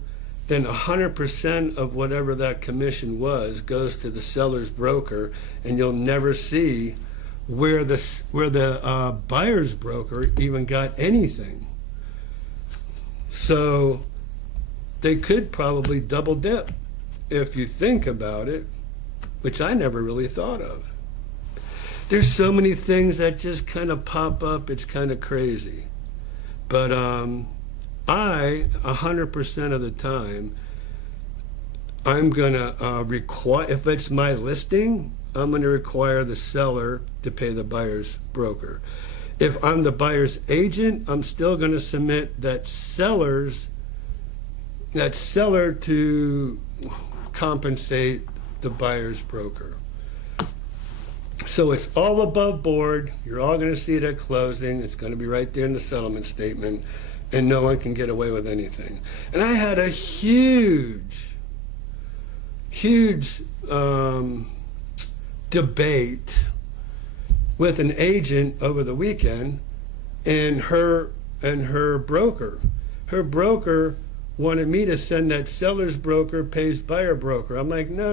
then 100% of whatever that commission was goes to the seller's broker, and you'll never see where the buyer's broker even got anything. So they could probably double dip if you think about it, which I never really thought of. There's so many things that just kind of pop up. It's kind of crazy. But I, 100% of the time, I'm going to require, if it's my listing, I'm going to require the seller to pay the buyer's broker. If I'm the buyer's agent, I'm still going to submit that seller to compensate the buyer's broker. So it's all above board. You're all going to see it at closing. It's going to be right there in the settlement statement, and no one can get away with anything. And I had a huge debate with an agent over the weekend and her broker. Her broker wanted me to send that seller's broker pays buyer broker. I'm like, no.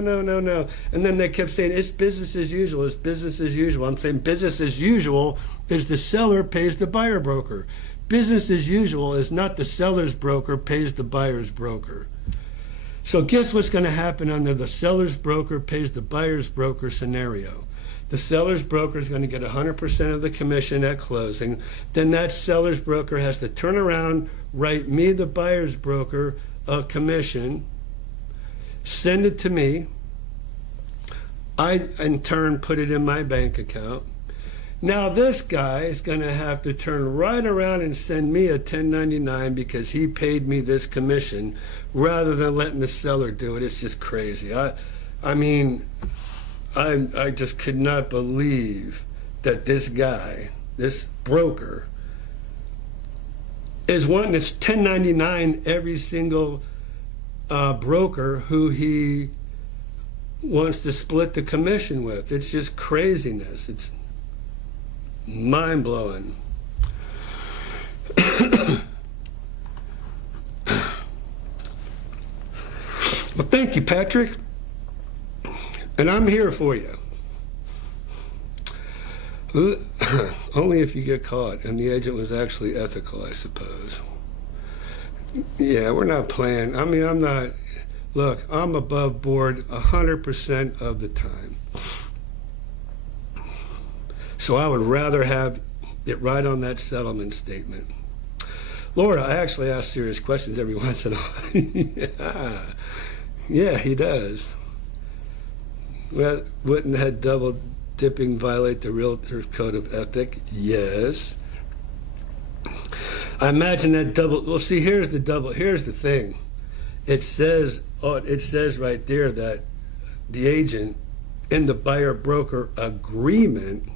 And then they kept saying, it's business as usual. It's business as usual. I'm saying business as usual is the seller pays the buyer broker. Business as usual is not the seller's broker pays the buyer's broker. So guess what's going to happen under the seller's broker pays the buyer's broker scenario? The seller's broker is going to get 100% of the commission at closing. Then that seller's broker has to turn around, write me, the buyer's broker, a commission, send it to me. I, in turn, put it in my bank account. Now this guy is going to have to turn right around and send me a 1099 because he paid me this commission rather than letting the seller do it. It's just crazy. I mean, I just could not believe that this guy, this broker, is one that's 1099 every single broker who he wants to split the commission with. It's just craziness. It's mind-blowing. Well, thank you, Patrick. And I'm here for you. Only if you get caught. And the agent was actually ethical, I suppose. Yeah, we're not playing. I mean, I'm not. Look, I'm above board 100% of the time. So I would rather have it right on that settlement statement. Laura, I actually ask serious questions every once in a while. Yeah, he does. Well, wouldn't that double dipping violate the realtor's code of ethic? Yes. I imagine that double. Well, see, here's the thing. It says right there that the agent in the buyer-broker agreement,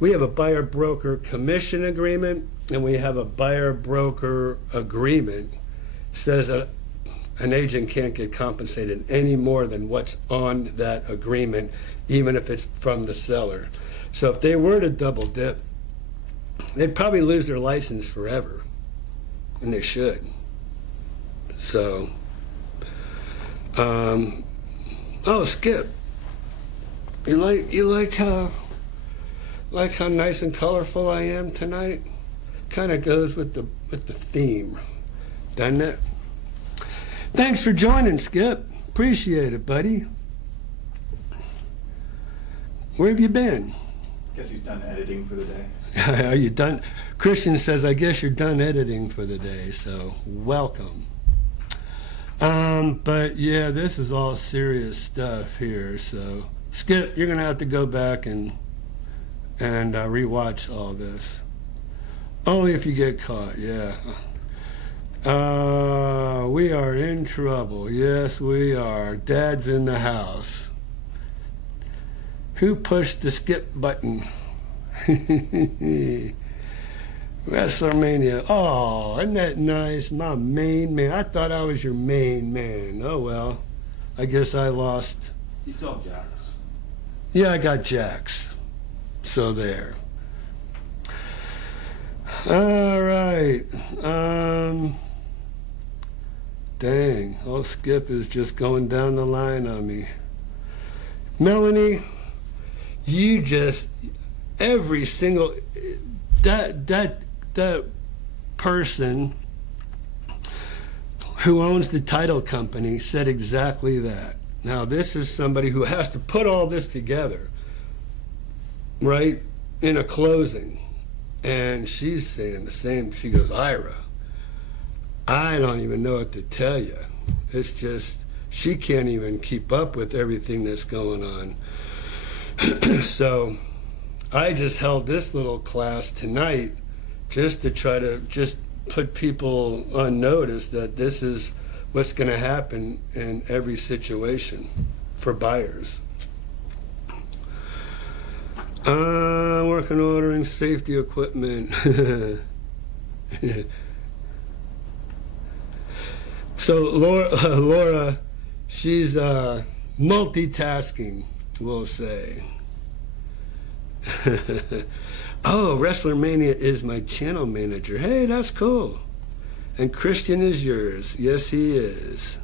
we have a buyer-broker commission agreement and we have a buyer-broker agreement. Says that an agent can't get compensated any more than what's on that agreement, even if it's from the seller. So if they were to double dip, they'd probably lose their license forever, and they should. So, oh, Skip, you like how nice and colorful I am tonight? Kind of goes with the theme, doesn't it? Thanks for joining, Skip. Appreciate it, buddy. Where have you been? Guess he's done editing for the day. Are you done? Christian says, I guess you're done editing for the day, so welcome. But yeah, this is all serious stuff here, so Skip, you're going to have to go back and rewatch all this. Only if you get caught, yeah. We are in trouble. Yes, we are. Dad's in the house. Who pushed the skip button? WrestleMania. Oh, isn't that nice? My main man. I thought I was your main man. Oh, well. I guess I lost. You still have Jax. Yeah, I got Jax. So there. All right. Dang. Old Skip is just going down the line on me. Melanie, you just... Every single that person who owns the title company said exactly that. Now this is somebody who has to put all this together, right, in a closing, and she's saying the same. She goes, Ira, I don't even know what to tell you. It's just she can't even keep up with everything that's going on. So I just held this little class tonight just to try to just put people on notice that this is what's going to happen in every situation for buyers. Working on ordering safety equipment. So Laura, she's multitasking, we'll say. Oh, WrestlerMania is my channel manager. Hey, that's cool. And Christian is yours. Yes, he is.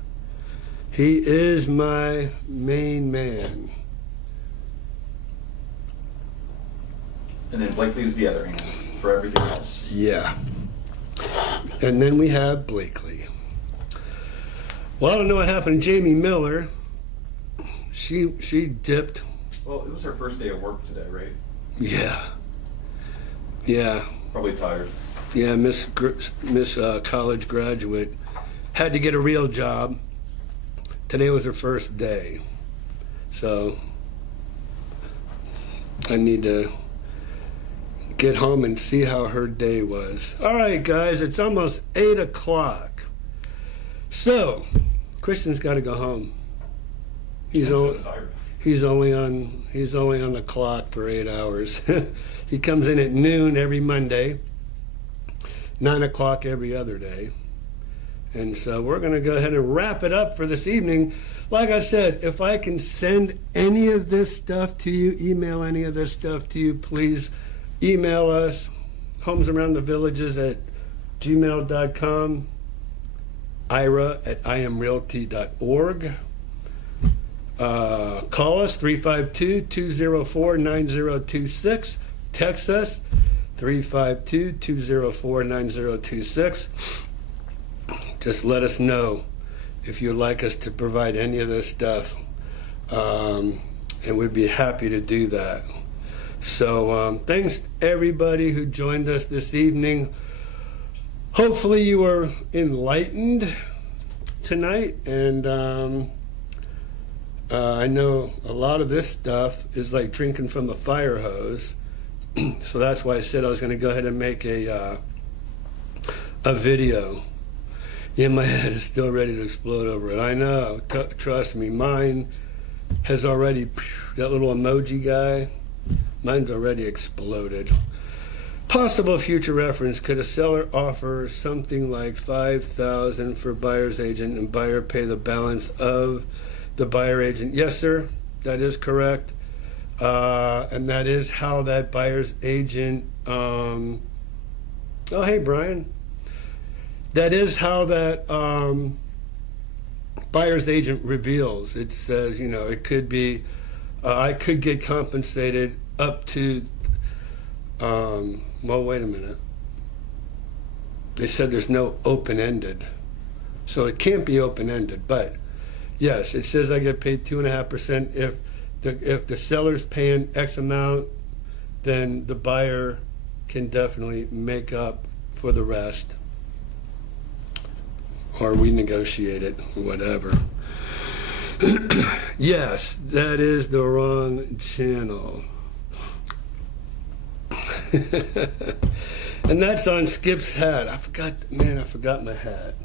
He is my main man. And then Blakely's the other hand for everything else. Yeah. And then we have Blakely. Well, I don't know what happened to Jamie Miller. She dipped. Well, it was her first day of work today, right? Yeah. Yeah. Probably tired. Yeah, Miss College graduate had to get a real job. Today was her first day. So I need to get home and see how her day was. All right, guys, it's almost 8 o'clock. So Christian's got to go home. He's only on the clock for 8 hours. He comes in at noon every Monday, 9 o'clock every other day. And so we're going to go ahead and wrap it up for this evening. Like I said, if I can send any of this stuff to you, email any of this stuff to you, please email us, homesaroundthevillages at gmail.com, ira@imrealty.org. Call us 352-204-9026. Text us 352-204-9026. Just let us know if you'd like us to provide any of this stuff, and we'd be happy to do that. So thanks to everybody who joined us this evening. Hopefully you were enlightened tonight, and I know a lot of this stuff is like drinking from a fire hose. So that's why I said I was going to go ahead and make a video. Yeah, my head is still ready to explode over it. I know. Trust me, mine has already, that little emoji guy, mine's already exploded. Possible future reference, could a seller offer something like $5,000 for buyer's agent and buyer pay the balance of the buyer agent? Yes, sir, that is correct. And that is how that buyer's agent, oh, hey, Brian. That is how that buyer's agent reveals. It says, it could be, I could get compensated up to, well, wait a minute. They said there's no open-ended. So it can't be open-ended, but Yes, it says I get paid 2.5%. If the seller's paying X amount, then the buyer can definitely make up for the rest, or we negotiate it, whatever. Yes, that is the wrong channel. And that's on Skip's hat. I forgot my hat.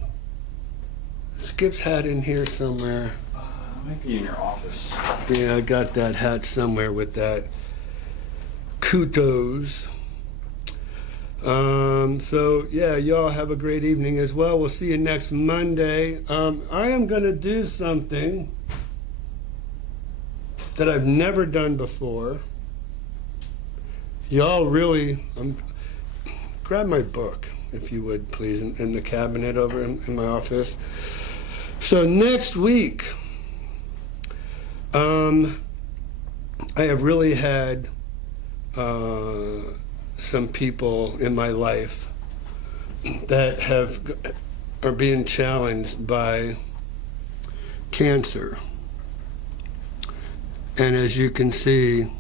Skip's hat in here somewhere. Might be in your office. Yeah, I got that hat somewhere with that kudos. So yeah, y'all have a great evening as well. We'll see you next Monday. I am going to do something that I've never done before. Y'all really, grab my book, if you would, please, in the cabinet over in my office. So next week, I have really had some people in my life that are being challenged by cancer. And as you can see,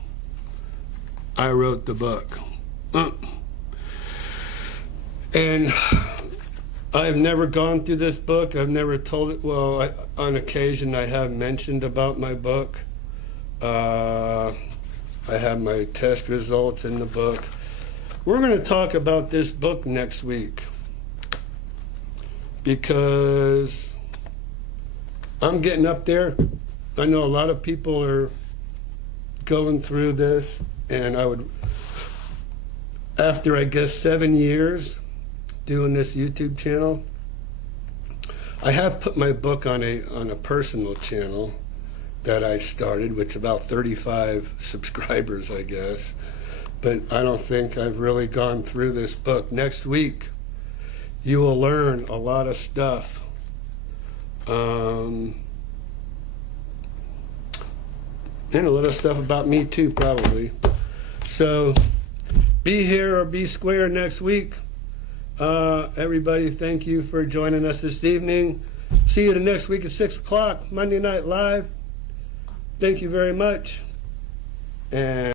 I wrote the book. And I've never gone through this book. I've never told it. Well, on occasion I have mentioned about my book. I have my test results in the book. We're going to talk about this book next week because I'm getting up there. I know a lot of people are going through this, and I would, after I guess 7 years doing this YouTube channel, I have put my book on a personal channel that I started, which about 35 subscribers, I guess. But I don't think I've really gone through this book. Next week, you will learn a lot of stuff. And a lot of stuff about me too, probably. So be here or be square next week. Everybody, thank you for joining us this evening. See you the next week at 6 o'clock, Monday Night Live. Thank you very much. And